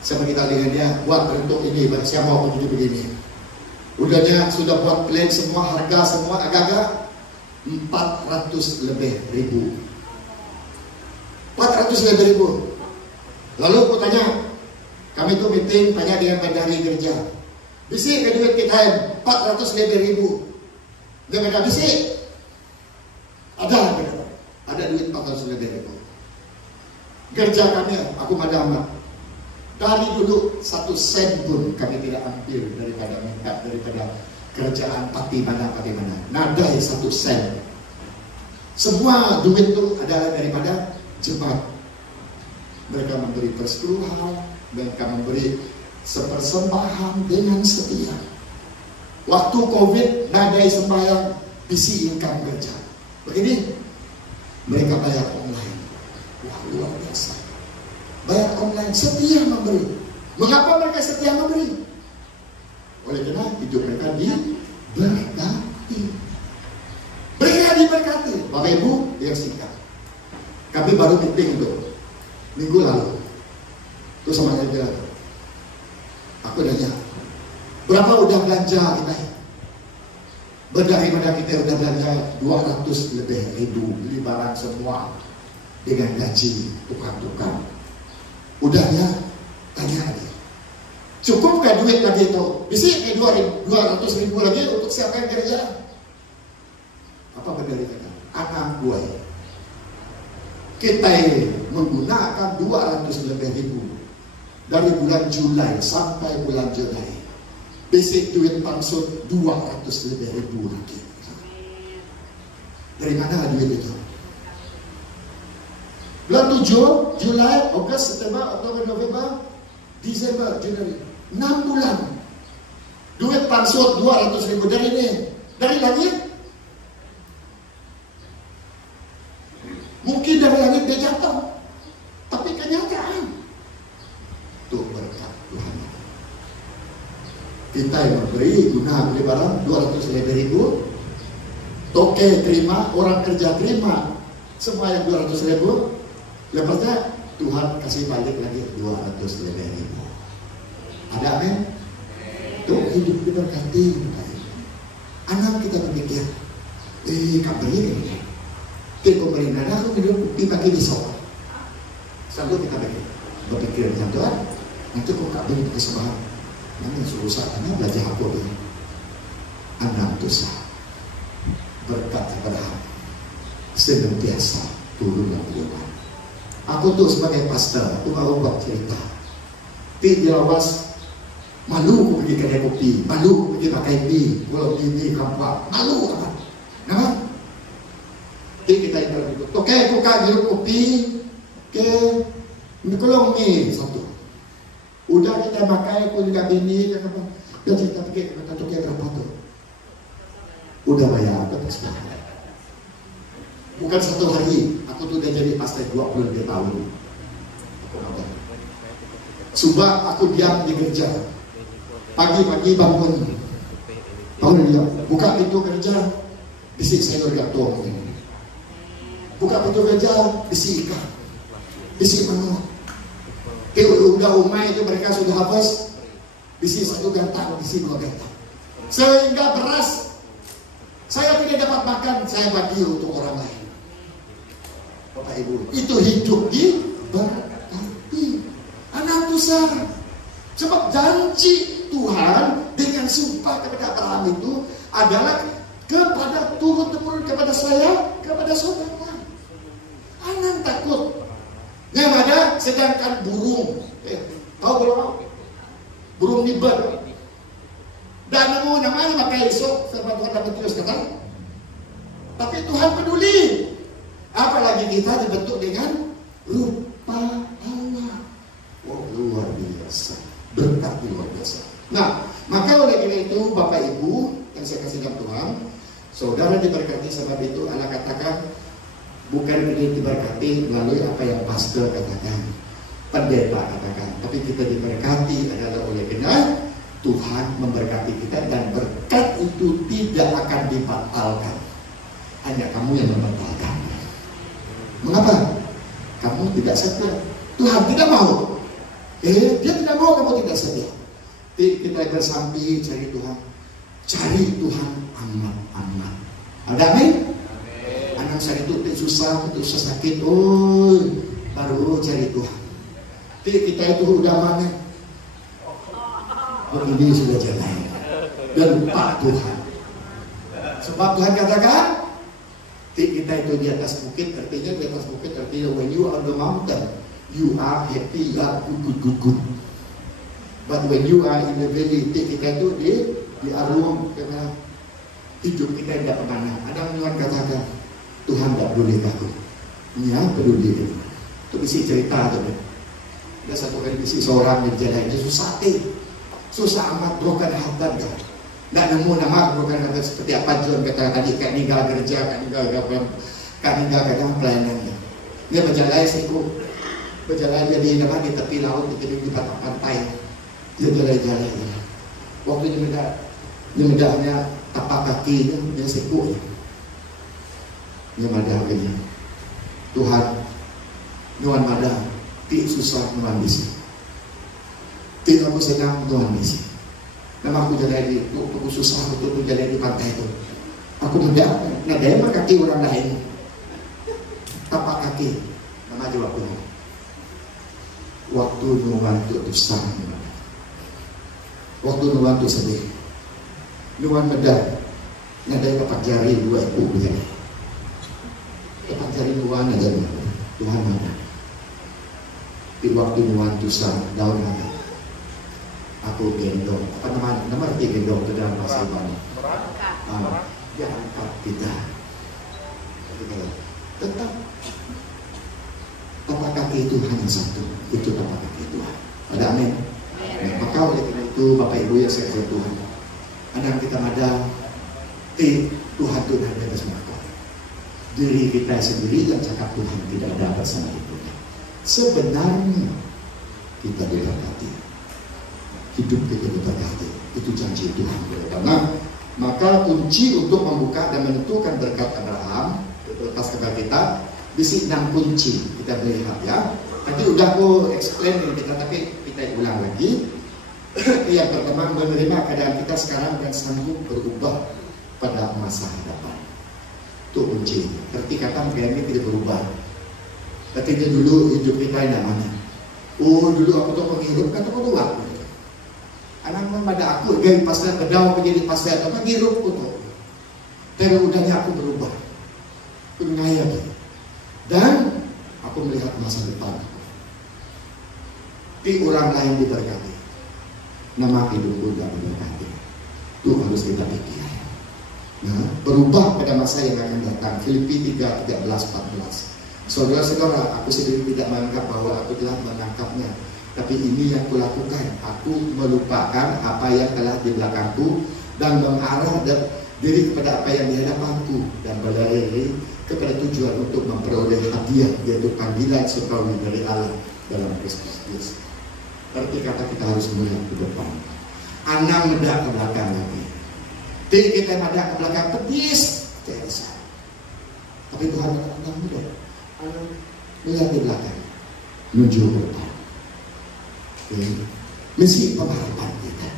Saya beritahu dengan dia, buat bentuk ini, saya mau begini. Udahnya sudah buat plan semua, harga semua agak-agak 400 lebih ribu. Lalu aku tanya, kami tuh meeting, tanya dengan pendahari gereja, bisik ke duit kita 400 lebih ribu. Dia kata bisik, ada duit 400 lebih ribu. Gereja kami, aku madam, dari dulu 1 sen pun kami tidak ambil daripada kerajaan pati mana. Nadai 1 sen. Semua duit itu adalah daripada jemaat. Mereka memberi persepuluhan, mereka memberi sepersembahan dengan setia. Waktu COVID, nadai sembahyang, bisi income gereja. Begini, mereka bayar online. Wah, luar biasa. Bayar online, setia memberi. Mengapa mereka setia memberi? Oleh karena hidup mereka diberkati. Mereka diberkati. Bapak Ibu yang singkat, kami baru meeting itu minggu lalu. Terus sama dia, aku nanya, berapa udah belanja kita? Berdaripada kita udah belanja 200 lebih ribu, beli barang semua dengan gaji tukang-tukang. Udahnya, tanya lagi, cukupkah duit lagi itu? Bisa 200 ribu lagi untuk siapa yang kerja? Apa benar kata? Anak gue, kita menggunakan 200 lebih ribu dari bulan Julai sampai bulan Julai. Basic duit pangsut 200 lebih ribu lagi. Dari mana duit itu? Bulan 7, Julai, Agustus, September, Oktober, November, Desember, Januari, 6 bulan. Duit pangsut 200 ribu dari ini, dari langit. Mungkin dari langit dia jatuh, tapi kenyataan itu berkat Tuhan. Kita yang memberi guna beli barang 200 lebih ribu, toke terima, orang kerja terima, semua yang 200 ribu. Lepasnya Tuhan kasih balik lagi 200 lebih ribu. Ada amin? Itu hidup diberkati. Anak kita berpikir, kaberi ini. Kita pemerintah aku hidup pakai besok. Selalu kita berpikir dengan Tuhan. Nanti kok kaberi pakai sebab. Nanti suruh anak belajar apa ini? Anak dosa berkat Abraham senantiasa turun dan turun. Aku tuh sebagai pastor, aku mau buat cerita. Di lawas, malu aku pergi kedai kopi, malu aku pergi pakai mie, pulau ini kampak, malu apa? Nama? Jadi kita yang berikut. Oke, aku kasih kopi, ke kolong mie satu. Udah kita pakai, aku juga bini, dan apa? Dan kita pergi, kita tukar berapa tuh? Udah bayar, apa terus? Bukan 1 hari, aku tuh udah jadi pastor 22 tahun. Subah aku diam di gereja. Pagi-pagi bangun dia, buka pintu gereja, bisik sayur gato. Buka pintu gereja, bisik ikan, bisik menu. Udah umai itu mereka sudah habis, bisik 1 gantang, bisik 2 gantang. Sehingga beras saya tidak dapat makan, saya bagi untuk orang lain. Bapak Ibu, itu hidup diberkati. Anak dosa. Sebab janji Tuhan dengan sumpah kepada Abraham itu adalah kepada turun-temurun kepada saya, kepada saudara. Anak takut. Yang ada sedangkan burung. Tahu belum? burung niber. Dan nemu namanya maka esok firman Tuhan dapat terus kata. Tapi Tuhan peduli. Apalagi kita dibentuk dengan rupa Allah. Wow, luar biasa. Berkat luar biasa. Nah, maka oleh karena itu Bapak Ibu yang saya kasih dalam Tuhan, saudara diberkati sebab itu anak katakan bukan ini diberkati melalui apa yang pastor katakan, pendeta katakan, tapi kita diberkati adalah oleh karena Tuhan memberkati kita dan berkat itu tidak akan dibatalkan. Hanya kamu yang membatalkan. Mengapa? Kamu tidak setia. Tuhan tidak mau. Dia tidak mau kamu tidak setia. Kita bersambi cari Tuhan. Cari Tuhan amat-amat. Ada amin? Anak saya itu susah sakit. Oh, baru cari Tuhan. Kita itu udah mana? Ini sudah jalan dan lupa Tuhan. Sebab Tuhan katakan kita itu di atas bukit, artinya di atas bukit artinya when you are on the mountain you are happy, you are good. But when you are in the valley, kita itu di arung karena hidup kita tidak pernah. Ada yang katakan Tuhan tidak peduli aku. Ya peduli. Itu isi cerita tuh. Ada satu kali isi seorang di jalan itu susah amat broken hearted kan. Nggak nemu nama broken hearted seperti apa John kata tadi, kayak ninggal kerja, kayak ninggal kadang pelayanannya. Dia berjalan jadi di tepi laut, di batas pantai. Dia jalan. Waktu nyemedahnya tapak kaki dia siku. Dia madah begini. Tuhan, nuan madah, susah nuan bisi. Tidak aku senang Tuhan misi. Nama aku jalan di, aku susah untuk jalan di pantai itu. Aku mudah, nadema kaki orang lain. Tapak kaki, nama jawab Tuhan. Waktu nuan itu susah. Waktu nuan itu sedih. Nuan medah, nadai tapak jari dua ibu begini. Tapak jari nuan ada Tuhan mana? Di waktu nuan susah, daun ada. Aku gendong, apa nama arti gendong itu dalam bahasa Ibrani? Dia angkat kita. Tetap tapak kaki itu hanya satu, itu tapak kaki Tuhan. Ada amin. Maka oleh karena itu Bapak Ibu yang saya kasihi Tuhan, anak kita ada Tuhan itu ada bersama kita. Diri kita sendiri yang cakap Tuhan tidak ada bersama itu. Sebenarnya kita diberkati. Hidup kita diberkati, itu janji Tuhan. Karena maka kunci untuk membuka dan menentukan berkat Abraham atas kepada kita di 6 kunci kita melihat ya. Tadi udah aku explain kita, tapi kita ulang lagi. Yang pertama, menerima keadaan kita sekarang dan sanggup berubah pada masa hadapan. Itu kunci. Arti kata ini tidak berubah. Ketika dulu hidup kita yang mana? Oh dulu aku tuh menghirup kan aku tuh aku. Anak pada aku gay pasal kedau menjadi pasal apa ngirup itu. Tapi udahnya aku berubah. Pengaya dan aku melihat masa depan. Di orang lain diberkati. Nama hidupku tidak diberkati. Itu harus kita pikir. Nah, berubah pada masa yang akan datang. Filipi 3:13-14. Saudara-saudara, aku sendiri tidak menganggap bahwa aku telah menangkapnya. Tapi ini yang kulakukan, aku melupakan apa yang telah di belakangku dan mengarah diri kepada apa yang di hadapanku dan berlari kepada tujuan untuk memperoleh hadiah, yaitu panggilan surgawi dari Allah dalam Kristus Yesus. Berarti kata kita harus melihat ke depan. Anak mendak ke belakang lagi. Jadi kita mendak ke belakang pedis, tidak bisa. Tapi Tuhan anak muda, anak melihat di belakang, menuju ke depan. Mesti pengharapan kita.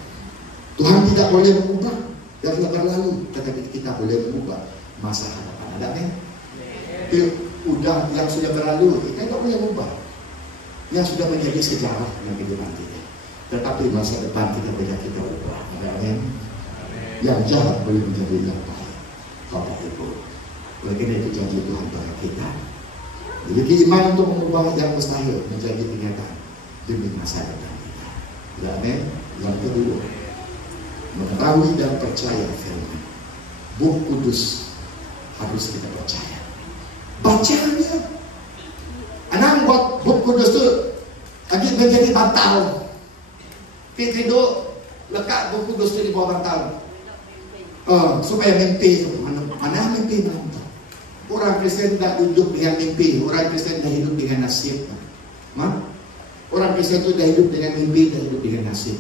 Tuhan tidak boleh mengubah dari yang berlalu, tetapi kita boleh mengubah masa hadapan. Ada kan? Udah yang sudah berlalu kita tidak boleh mengubah. Yang sudah menjadi sejarah yang kehidupan kita. Tetapi masa depan kita boleh kita ubah. Ada kan? Yang jahat boleh menjadi yang baik. Bapak Ibu, oleh karena itu janji Tuhan pada kita. Jadi iman untuk mengubah yang mustahil menjadi kenyataan demi masa depan kita. Amin. Yang kedua, mengetahui dan percaya firman. Buku Kudus harus kita percaya. Bacanya. Anak buat buku Kudus itu lagi menjadi bantal. Kita lekat buku Kudus itu di bawah bantal. Supaya mimpi. Mana mimpi mana? Orang Kristen tidak hidup dengan mimpi. Orang Kristen tidak hidup dengan nasib. Orang Kristen itu tidak hidup dengan mimpi, tidak hidup dengan nasib.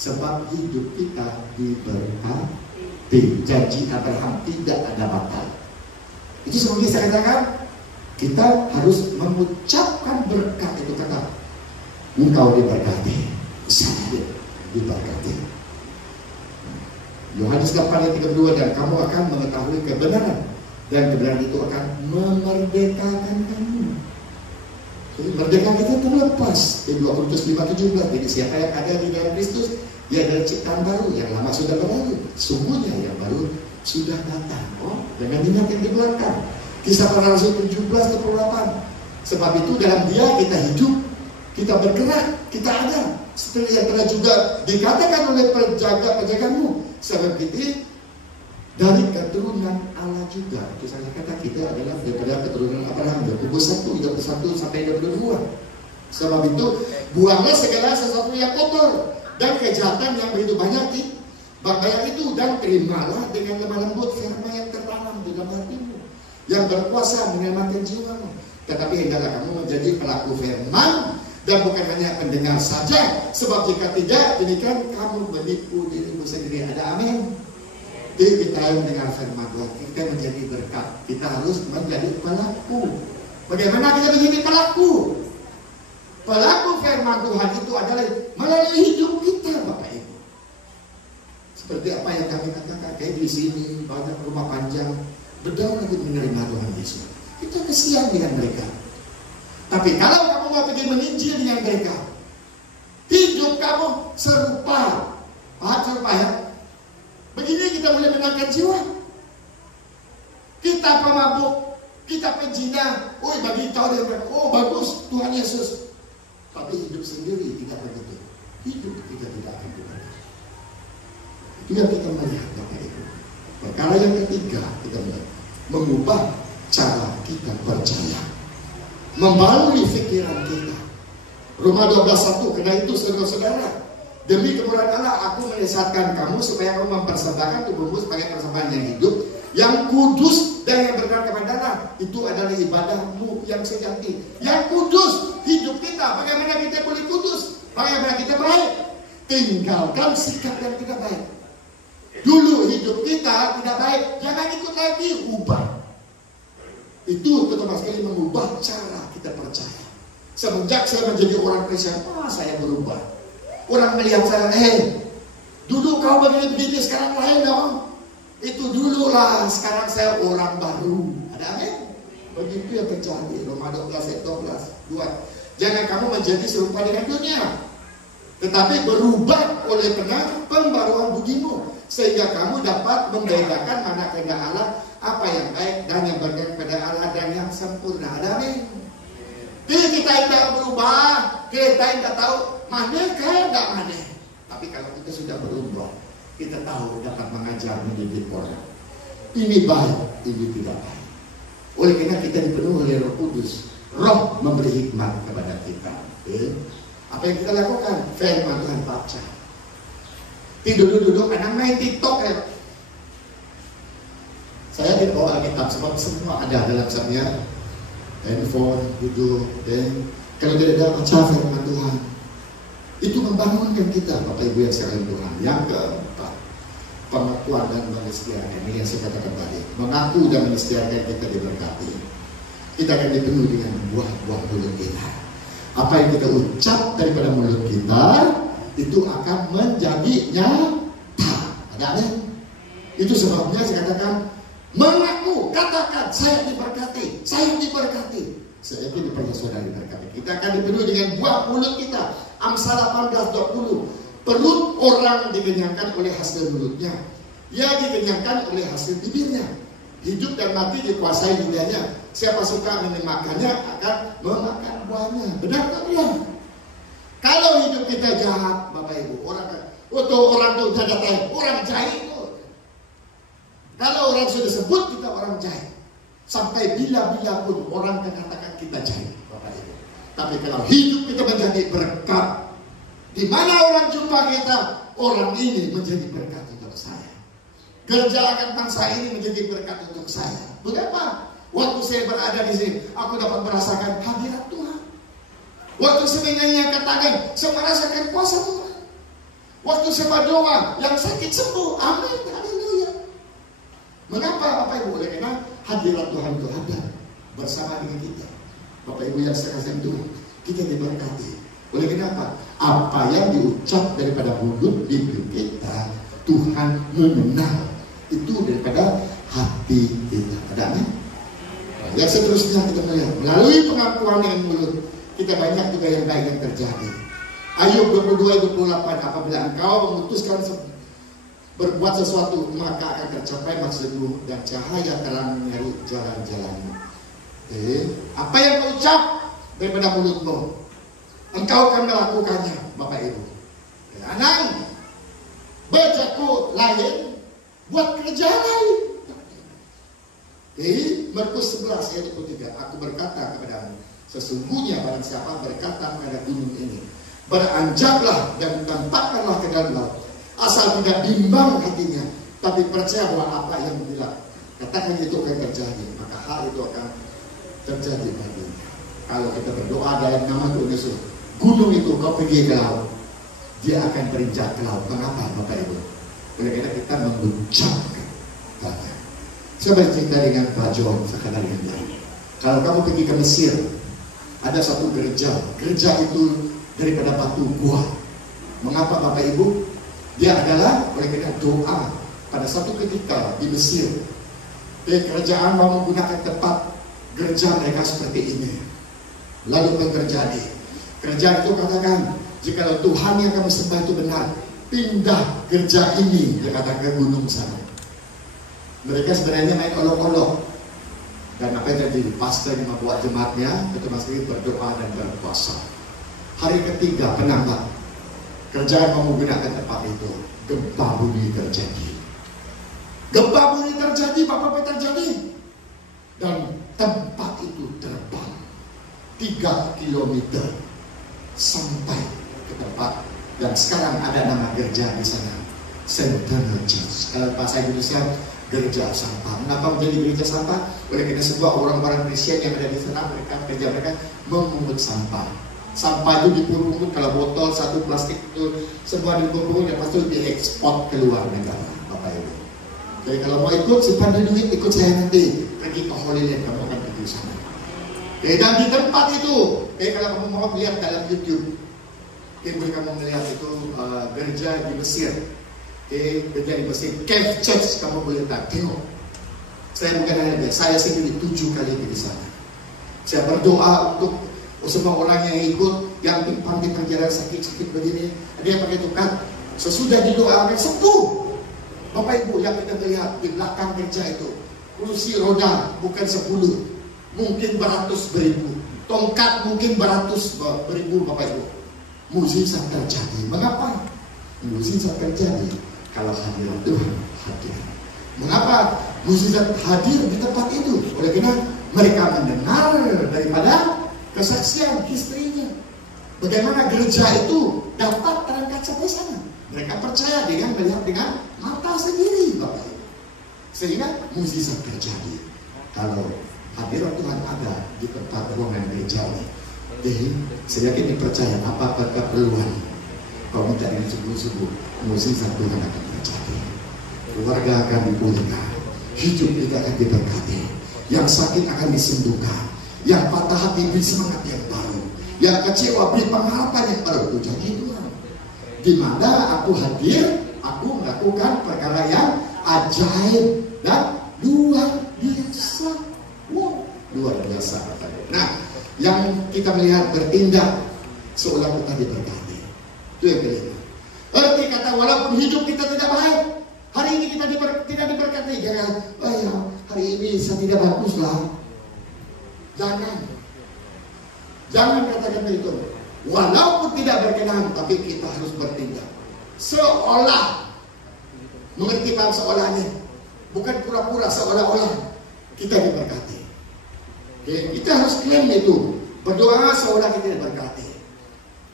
Sebab hidup kita diberkati. Janji Abraham tidak ada batal. Itu sebabnya saya katakan, kita harus mengucapkan berkat itu kata. Engkau diberkati, saya diberkati. Yohanes 8 ayat 32, dan kamu akan mengetahui kebenaran, dan kebenaran itu akan memerdekakan kamu. Jadi merdeka kita terlepas. Di 2 Korintus 5:17. Jadi siapa yang ada di dalam Kristus, dia adalah ciptaan baru. Yang lama sudah berlalu, sungguhnya yang baru sudah datang. Jangan ingat yang di belakang. Kisah Para Rasul 17:8. Sebab itu dalam Dia kita hidup, kita bergerak, kita ada. Seperti yang telah juga dikatakan oleh penjaga-penjagamu. Sebab itu dari keturunan Allah juga. Itu saya kata kita adalah daripada keturunan Abraham. Yakobus 1:21 sampai 22. Sebab itu buanglah segala sesuatu yang kotor dan kejahatan yang begitu banyak di bangkaian itu, dan terimalah dengan lemah lembut firman yang tertanam di dalam hatimu, yang berkuasa menyelamatkan jiwamu. Tetapi hendaklah kamu menjadi pelaku firman dan bukan hanya pendengar saja. Sebab jika tidak, demikian kamu menipu dirimu sendiri. Ada amin? Jadi kita mendengar firman Tuhan, kita menjadi berkat. Kita harus menjadi pelaku. Bagaimana kita menjadi pelaku? Pelaku firman Tuhan itu adalah melalui hidup kita, Bapak Ibu. Seperti apa yang kami katakan, kayak di sini banyak rumah panjang berdaun lagi menerima Tuhan Yesus. Kita kesian dengan mereka. Tapi kalau kamu mau pergi menginjil dengan mereka, hidup kamu serupa. Serupa ya. Begini kita boleh menangkan jiwa. Kita pemabuk, kita penzina, bagi tahu dia, bagus Tuhan Yesus. Tapi hidup sendiri tidak begitu. Hidup kita tidak akan begitu. Itu yang kita melihat, Bapak Ibu. Perkara yang ketiga, kita melihat mengubah cara kita percaya, membalui pikiran kita. Roma 12:1. Karena itu saudara-saudara, demi kemurahan Allah aku menyesatkan kamu supaya kamu mempersembahkan tubuhmu sebagai persembahan yang hidup, yang kudus dan yang berkenan kepada Allah. Itu adalah ibadahmu yang sejati, yang kudus. Hidup kita, bagaimana kita boleh kudus? Bagaimana kita baik? Tinggalkan sikap yang tidak baik. Dulu hidup kita tidak baik, jangan ikut lagi, ubah. Itu pertama sekali mengubah cara kita percaya. Semenjak saya menjadi orang Kristen, saya berubah. Orang melihat saya, dulu kau begini-begini, sekarang lain dong. Itu dulu lah, sekarang saya orang baru. Ada amin? Begitu yang terjadi. Roma 12:12. Jangan kamu menjadi serupa dengan dunia, tetapi berubah oleh pembaruan budimu, sehingga kamu dapat membedakan mana kehendak Allah, apa yang baik dan yang berkenan kepada Allah dan yang sempurna. Ada amin? Jadi kita tidak berubah, kita tidak tahu mana kehendak mana. Tapi kalau kita sudah berubah, kita tahu dapat mengajar, mendidik orang. Ini baik, ini tidak baik. Oleh karena kita dipenuhi oleh Roh Kudus, Roh memberi hikmat kepada kita. Apa yang kita lakukan? Firman Tuhan baca. Duduk-duduk, anak main TikTok ya. Saya tidak bawa Alkitab sebab semua ada dalam saya. Handphone, duduk, dan kalau tidak ada baca firman Tuhan, itu membangunkan kita, Bapak Ibu yang sekalian Tuhan. Yang keempat, pengakuan dan menistiakan. Ini yang saya katakan tadi. Mengaku dan menistiakan kita diberkati. Kita akan dipenuhi dengan buah-buah mulut kita. Apa yang kita ucap daripada mulut kita, itu akan menjadi nyata. Ada amin? Itu sebabnya saya katakan, mengaku, katakan, saya diberkati, saya diberkati. Saya yakin dipercaya saudara diberkati. Kita akan dipenuhi dengan buah mulut kita. Amsal 18:20. Perut orang dikenyangkan oleh hasil mulutnya, ia dikenyangkan oleh hasil bibirnya. Hidup dan mati dikuasai lidahnya. Siapa suka memakannya akan memakan buahnya. Benar tak ya? Kalau hidup kita jahat, Bapak Ibu, orang Untuk orang tuh udah datang, orang jahil tuh. Kalau orang sudah sebut kita orang jahil, sampai bila-bila pun orang akan katakan kita jahil, Bapak Ibu. Tapi kalau hidup kita menjadi berkat, di mana orang jumpa kita, orang ini menjadi berkat untuk saya. Kerjaan bangsa ini menjadi berkat untuk saya. Mengapa? Waktu saya berada di sini, aku dapat merasakan hadirat Tuhan. Waktu saya menyanyikan tangan, saya merasakan kuasa Tuhan. Waktu saya berdoa, yang sakit sembuh. Amin. Haleluya. Mengapa Bapak Ibu? Oleh karena hadirat Tuhan itu ada bersama dengan kita. Bapak Ibu yang saya kasih Tuhan, kita diberkati. Oleh kenapa? Apa yang diucap daripada mulut bibir kita, Tuhan mengenal. Itu daripada hati kita. Ada amin? Yang seterusnya kita melihat melalui pengakuan dengan mulut, kita banyak juga yang baik yang terjadi. Ayub 22:28, apabila engkau memutuskan berbuat sesuatu, maka akan tercapai maksudmu dan cahaya terang menyeri jalan-jalanmu. Apa yang kau ucap daripada mulutmu, engkau akan melakukannya, Bapak Ibu. Anak, bacaku lain, buat kerja lain. Markus 11 ayat 23, aku berkata kepadamu, sesungguhnya barang siapa berkata pada gunung ini, beranjaklah dan tampakkanlah ke dalam laut, asal tidak bimbang hatinya, tapi percaya bahwa apa yang bilang katakan itu akan terjadi, maka hal itu akan terjadi baginya. Kalau kita berdoa dalam nama Tuhan Yesus, gunung itu kau pergi ke laut, dia akan berinjak ke laut. Mengapa Bapak Ibu? Karena kita mengucapkan kata. Saya bercerita dengan Pak John sekarang ini. Kalau kamu pergi ke Mesir, ada satu gereja. Gereja itu daripada batu gua. Mengapa Bapak Ibu? Dia adalah oleh karena doa pada satu ketika di Mesir. Kerajaan mau menggunakan tempat gereja mereka seperti ini. Lalu apa yang terjadi? Kerajaan itu katakan, jika Tuhan yang kamu sembah itu benar, pindah gereja ini, dia kata ke gunung sana. Mereka sebenarnya main olok-olok. Dan apa yang terjadi? Pastor yang membuat jemaatnya, itu masih berdoa dan berpuasa. Hari ketiga penambah, kerjaan mau menggunakan tempat itu, gempa bumi terjadi. Gempa bumi terjadi, apa terjadi? Dan tempat itu terbang 3 kilometer sampai ke tempat. Dan sekarang ada nama gereja di sana, Centennial Church. Kalau bahasa Indonesia, gereja sampah. Mengapa menjadi gereja sampah? Oleh karena sebuah orang-orang Kristen yang ada di sana, kerja mereka memungut sampah. Sampah itu dipungut, kalau botol satu plastik itu semua dipungut, yang pasti diekspor ke luar negara, Bapak Ibu. Jadi kalau mau ikut, simpan duit, ikut saya nanti pergi ke Holy Land, kamu akan pergi sana. Dan di tempat itu, kalau kamu mau lihat dalam YouTube, boleh kamu melihat itu gereja di Mesir. Gereja di Mesir, Cave Church, kamu boleh tengok. Saya bukan hanya dia, saya sendiri 7 kali pergi sana. Saya berdoa untuk semua orang yang ikut, yang pimpang di perjalanan sakit-sakit begini, dia pakai tukang. Sesudah didoakan sembuh. Bapak Ibu yang kita lihat di belakang gereja itu, kursi roda bukan 10, mungkin beratus beribu, tongkat mungkin beratus beribu, Bapak Ibu. Mukjizat terjadi. Mengapa? Mukjizat terjadi kalau hadirat Tuhan hadir. Mengapa mukjizat hadir di tempat itu? Oleh karena mereka mendengar daripada kesaksian istrinya. Bagaimana gereja itu dapat terangkat sampai sana. Mereka percaya dengan melihat dengan mata sendiri, Bapak Ibu. Sehingga mukjizat terjadi kalau hadirat Tuhan ada di tempat ruangan gereja ini. Jadi saya yakin dipercaya apa-apa keperluan. Kalau minta dengan sungguh-sungguh, mukjizat Tuhan akan terjadi. Keluarga akan dipulihkan, hidup kita akan diberkati, yang sakit akan disembuhkan, yang patah hati beri semangat yang baru, yang kecewa beri pengharapan yang baru. Itu jadi Tuhan. Di mana aku hadir, aku melakukan perkara yang ajaib dan luar biasa. Wow, luar biasa. Nah, yang kita melihat bertindak seolah kita diberkati. Itu yang kelima. Berarti kata walaupun hidup kita tidak baik, hari ini kita tidak diberkati, jangan, ya, hari ini saya tidak bagus lah. Jangan katakan itu. Walaupun tidak berkenan, tapi kita harus bertindak. seolah, mengerti Pak seolahnya, bukan pura-pura, seolah-olah kita diberkati. Oke, kita harus klaim itu, berdoa seolah kita diberkati.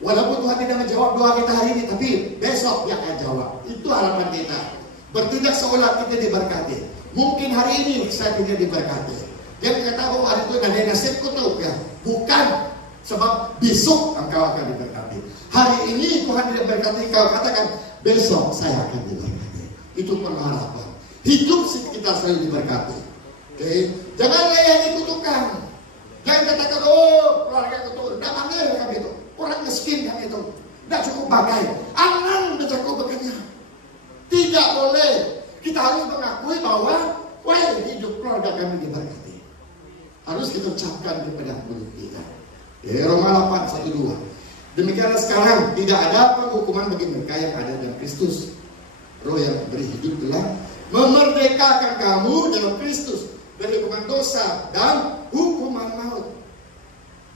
Walaupun Tuhan tidak menjawab doa kita hari ini, tapi besok Dia akan jawab. Itu harapan kita. Bertindak seolah kita diberkati. Mungkin hari ini saya tidak diberkati. Dia kata, oh hari itu ada nasibku tuh, ya. Bukan, sebab besok engkau akan diberkati. Hari ini Tuhan tidak berkati, engkau katakan besok saya akan diberkati. Itu pengharapan. Hidup kita selalu diberkati. Oke, jangan layani kutukan. Jangan katakan, oh keluarga kutukan, tidak panggil kami itu. Orang miskin kami itu, tidak cukup pakai. Anak tidak cukup bekerja. Tidak boleh. Kita harus mengakui bahwa, wah hidup keluarga kami diberkati. Harus kita ucapkan kepada mulut kita. Roma 8:1-2. Demikianlah sekarang tidak ada penghukuman bagi mereka yang ada dalam Kristus. Roh yang beri hidup telah memerdekakan kamu dalam Kristus dari hukuman dosa dan hukuman maut.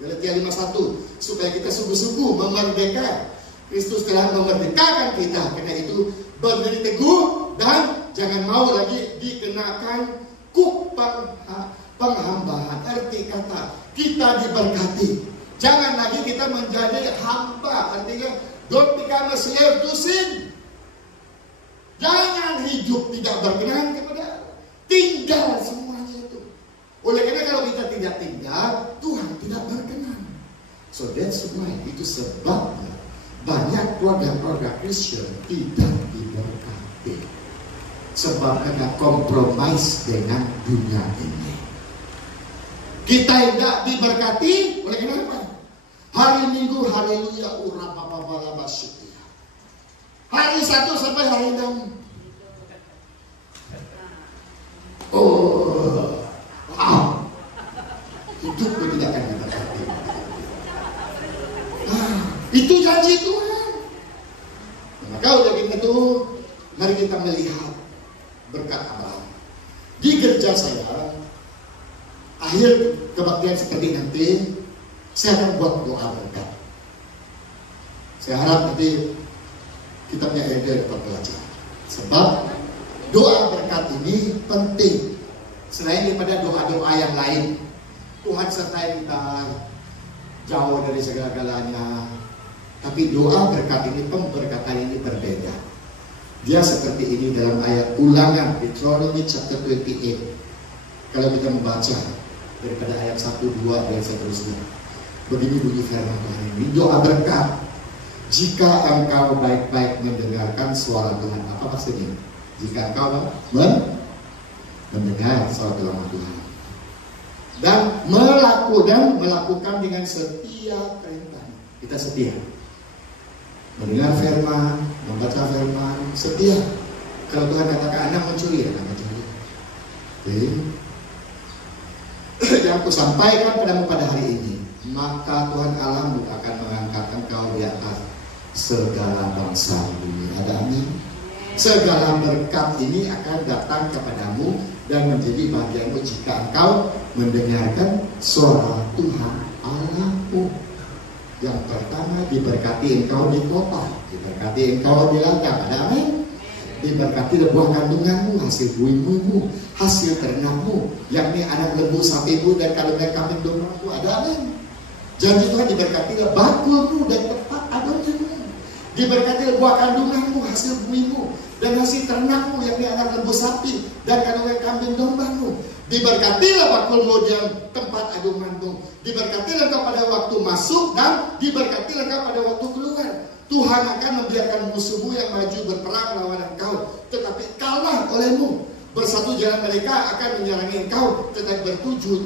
Galatia 5:1, supaya kita sungguh-sungguh memerdekakan. Kristus telah memerdekakan kita, karena itu berdiri teguh dan jangan mau lagi dikenakan kuk penghambaan. Arti kata kita diberkati. Jangan lagi kita menjadi hamba. Artinya don't become a slave to sin. Jangan hidup tidak berkenan kepada Allah. Tinggal semuanya itu. Oleh karena kalau kita tidak tinggal, Tuhan tidak berkenan. So that's why, itu sebabnya banyak keluarga-keluarga Kristen tidak diberkati. Sebab ada kompromis dengan dunia ini. Kita tidak diberkati oleh kenapa? Hari Minggu haleluya urabababalabasyitia. Hari 1 sampai hari 6. Oh, wow. Hidup tidak akan diberkati. Itu janji Tuhan. Maka oleh karena itu, mari kita melihat berkat Abraham. Di gereja saya, akhir kebaktian seperti nanti, saya akan buat doa berkat. Saya harap nanti kita punya ide dapat belajar. Sebab doa berkat ini penting. Selain daripada doa-doa yang lain, Tuhan sertai kita jauh dari segala-galanya. Tapi doa berkat ini, pemberkatan ini berbeda. Dia seperti ini dalam ayat Ulangan, Deuteronomy chapter 28. Kalau kita membaca daripada ayat 1, 2, dan seterusnya. Begini bunyi firman Tuhan ini, doa berkat. Jika engkau baik-baik mendengarkan suara Tuhan. Apa maksudnya? Jika engkau mendengar suara Tuhan dan melakukan dengan setiap perintah. Kita setia mendengar firman, membaca firman, setia. Kalau Tuhan katakan Anda mencuri, Anda mencuri. Yang aku sampaikan padamu pada hari ini, maka Tuhan Allahmu akan mengangkat engkau di atas segala bangsa dunia. Ada amin. Segala berkat ini akan datang kepadamu dan menjadi bagianmu jika engkau mendengarkan suara Tuhan Allahmu. Yang pertama, diberkati engkau di kota, diberkati engkau di ladang. Ada amin. Diberkati buah kandunganmu, hasil bumimu, hasil ternakmu, yakni anak lembu sapimu dan kandungan kambing dombamu. Ada amin. Janji Tuhan diberkati bakulmu dan tempat adonanmu. Diberkati buah kandunganmu, hasil bumimu dan hasil ternakmu, yakni anak lembu sapi dan kandungan kambing dombamu. Diberkatilah bakulmu dan tempat adonanmu. Diberkatilah engkau pada waktu masuk dan diberkatilah engkau pada waktu keluar. Tuhan akan membiarkan musuhmu yang maju berperang melawan engkau, tetapi kalah olehmu. Bersatu jalan mereka akan menyerangi engkau, tetapi bertujuh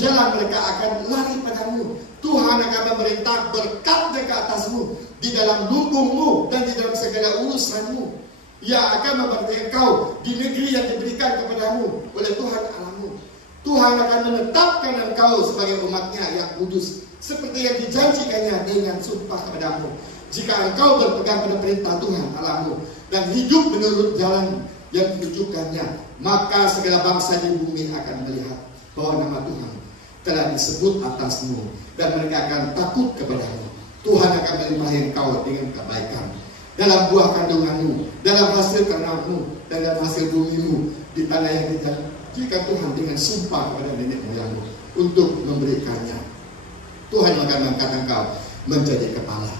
jalan mereka akan lari padamu. Tuhan akan memerintah berkat ke atasmu, di dalam lumbungmu dan di dalam segala urusanmu. Ia akan memberkati engkau di negeri yang diberikan kepadamu oleh Tuhan Allahmu. Tuhan akan menetapkan engkau sebagai umatnya yang kudus, seperti yang dijanjikannya dengan sumpah kepadamu. Jika engkau berpegang pada perintah Tuhan Allahmu dan hidup menurut jalan yang ditunjukkannya, maka segala bangsa di bumi akan melihat bahwa nama Tuhan telah disebut atasmu dan mereka akan takut kepadamu. Tuhan akan melimpahi engkau dengan kebaikan dalam buah kandunganmu, dalam hasil ternakmu, dan dalam hasil bumimu di tanah yang dijanjikan Tuhan dengan sumpah kepada nenek moyangmu untuk memberikannya. Tuhan akan mengangkat engkau menjadi kepala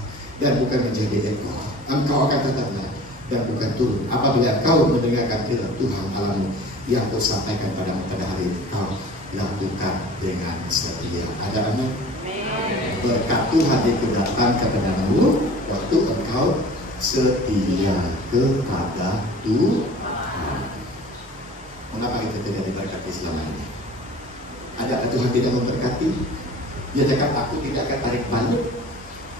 dan bukan menjadi ekor. Engkau akan tetap naik dan bukan turun. Apabila kau mendengarkan firman Tuhan Allahmu yang kau sampaikan pada hari ini, kau lakukan dengan setia. Ada amin? Berkat Tuhan itu datang kepadamu waktu engkau setia kepada Tuhan. Mengapa kita tidak diberkati selama ini? Adakah Tuhan tidak memberkati? Dia cakap, aku tidak akan tarik balik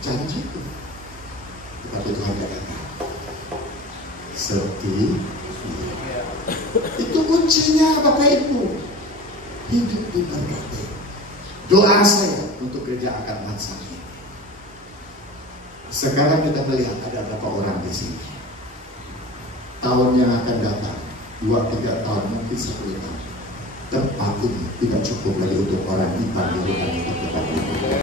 janjiku. Tetapi Tuhan katakan, setia. Itu kuncinya Bapak Ibu. Hidup diberkati. Doa saya untuk gereja akan bangsa ini. Sekarang kita melihat ada berapa orang di sini. Tahun yang akan datang, 2-3 tahun, mungkin 10 tahun. Tempat ini tidak cukup lagi untuk orang Ipan di hutan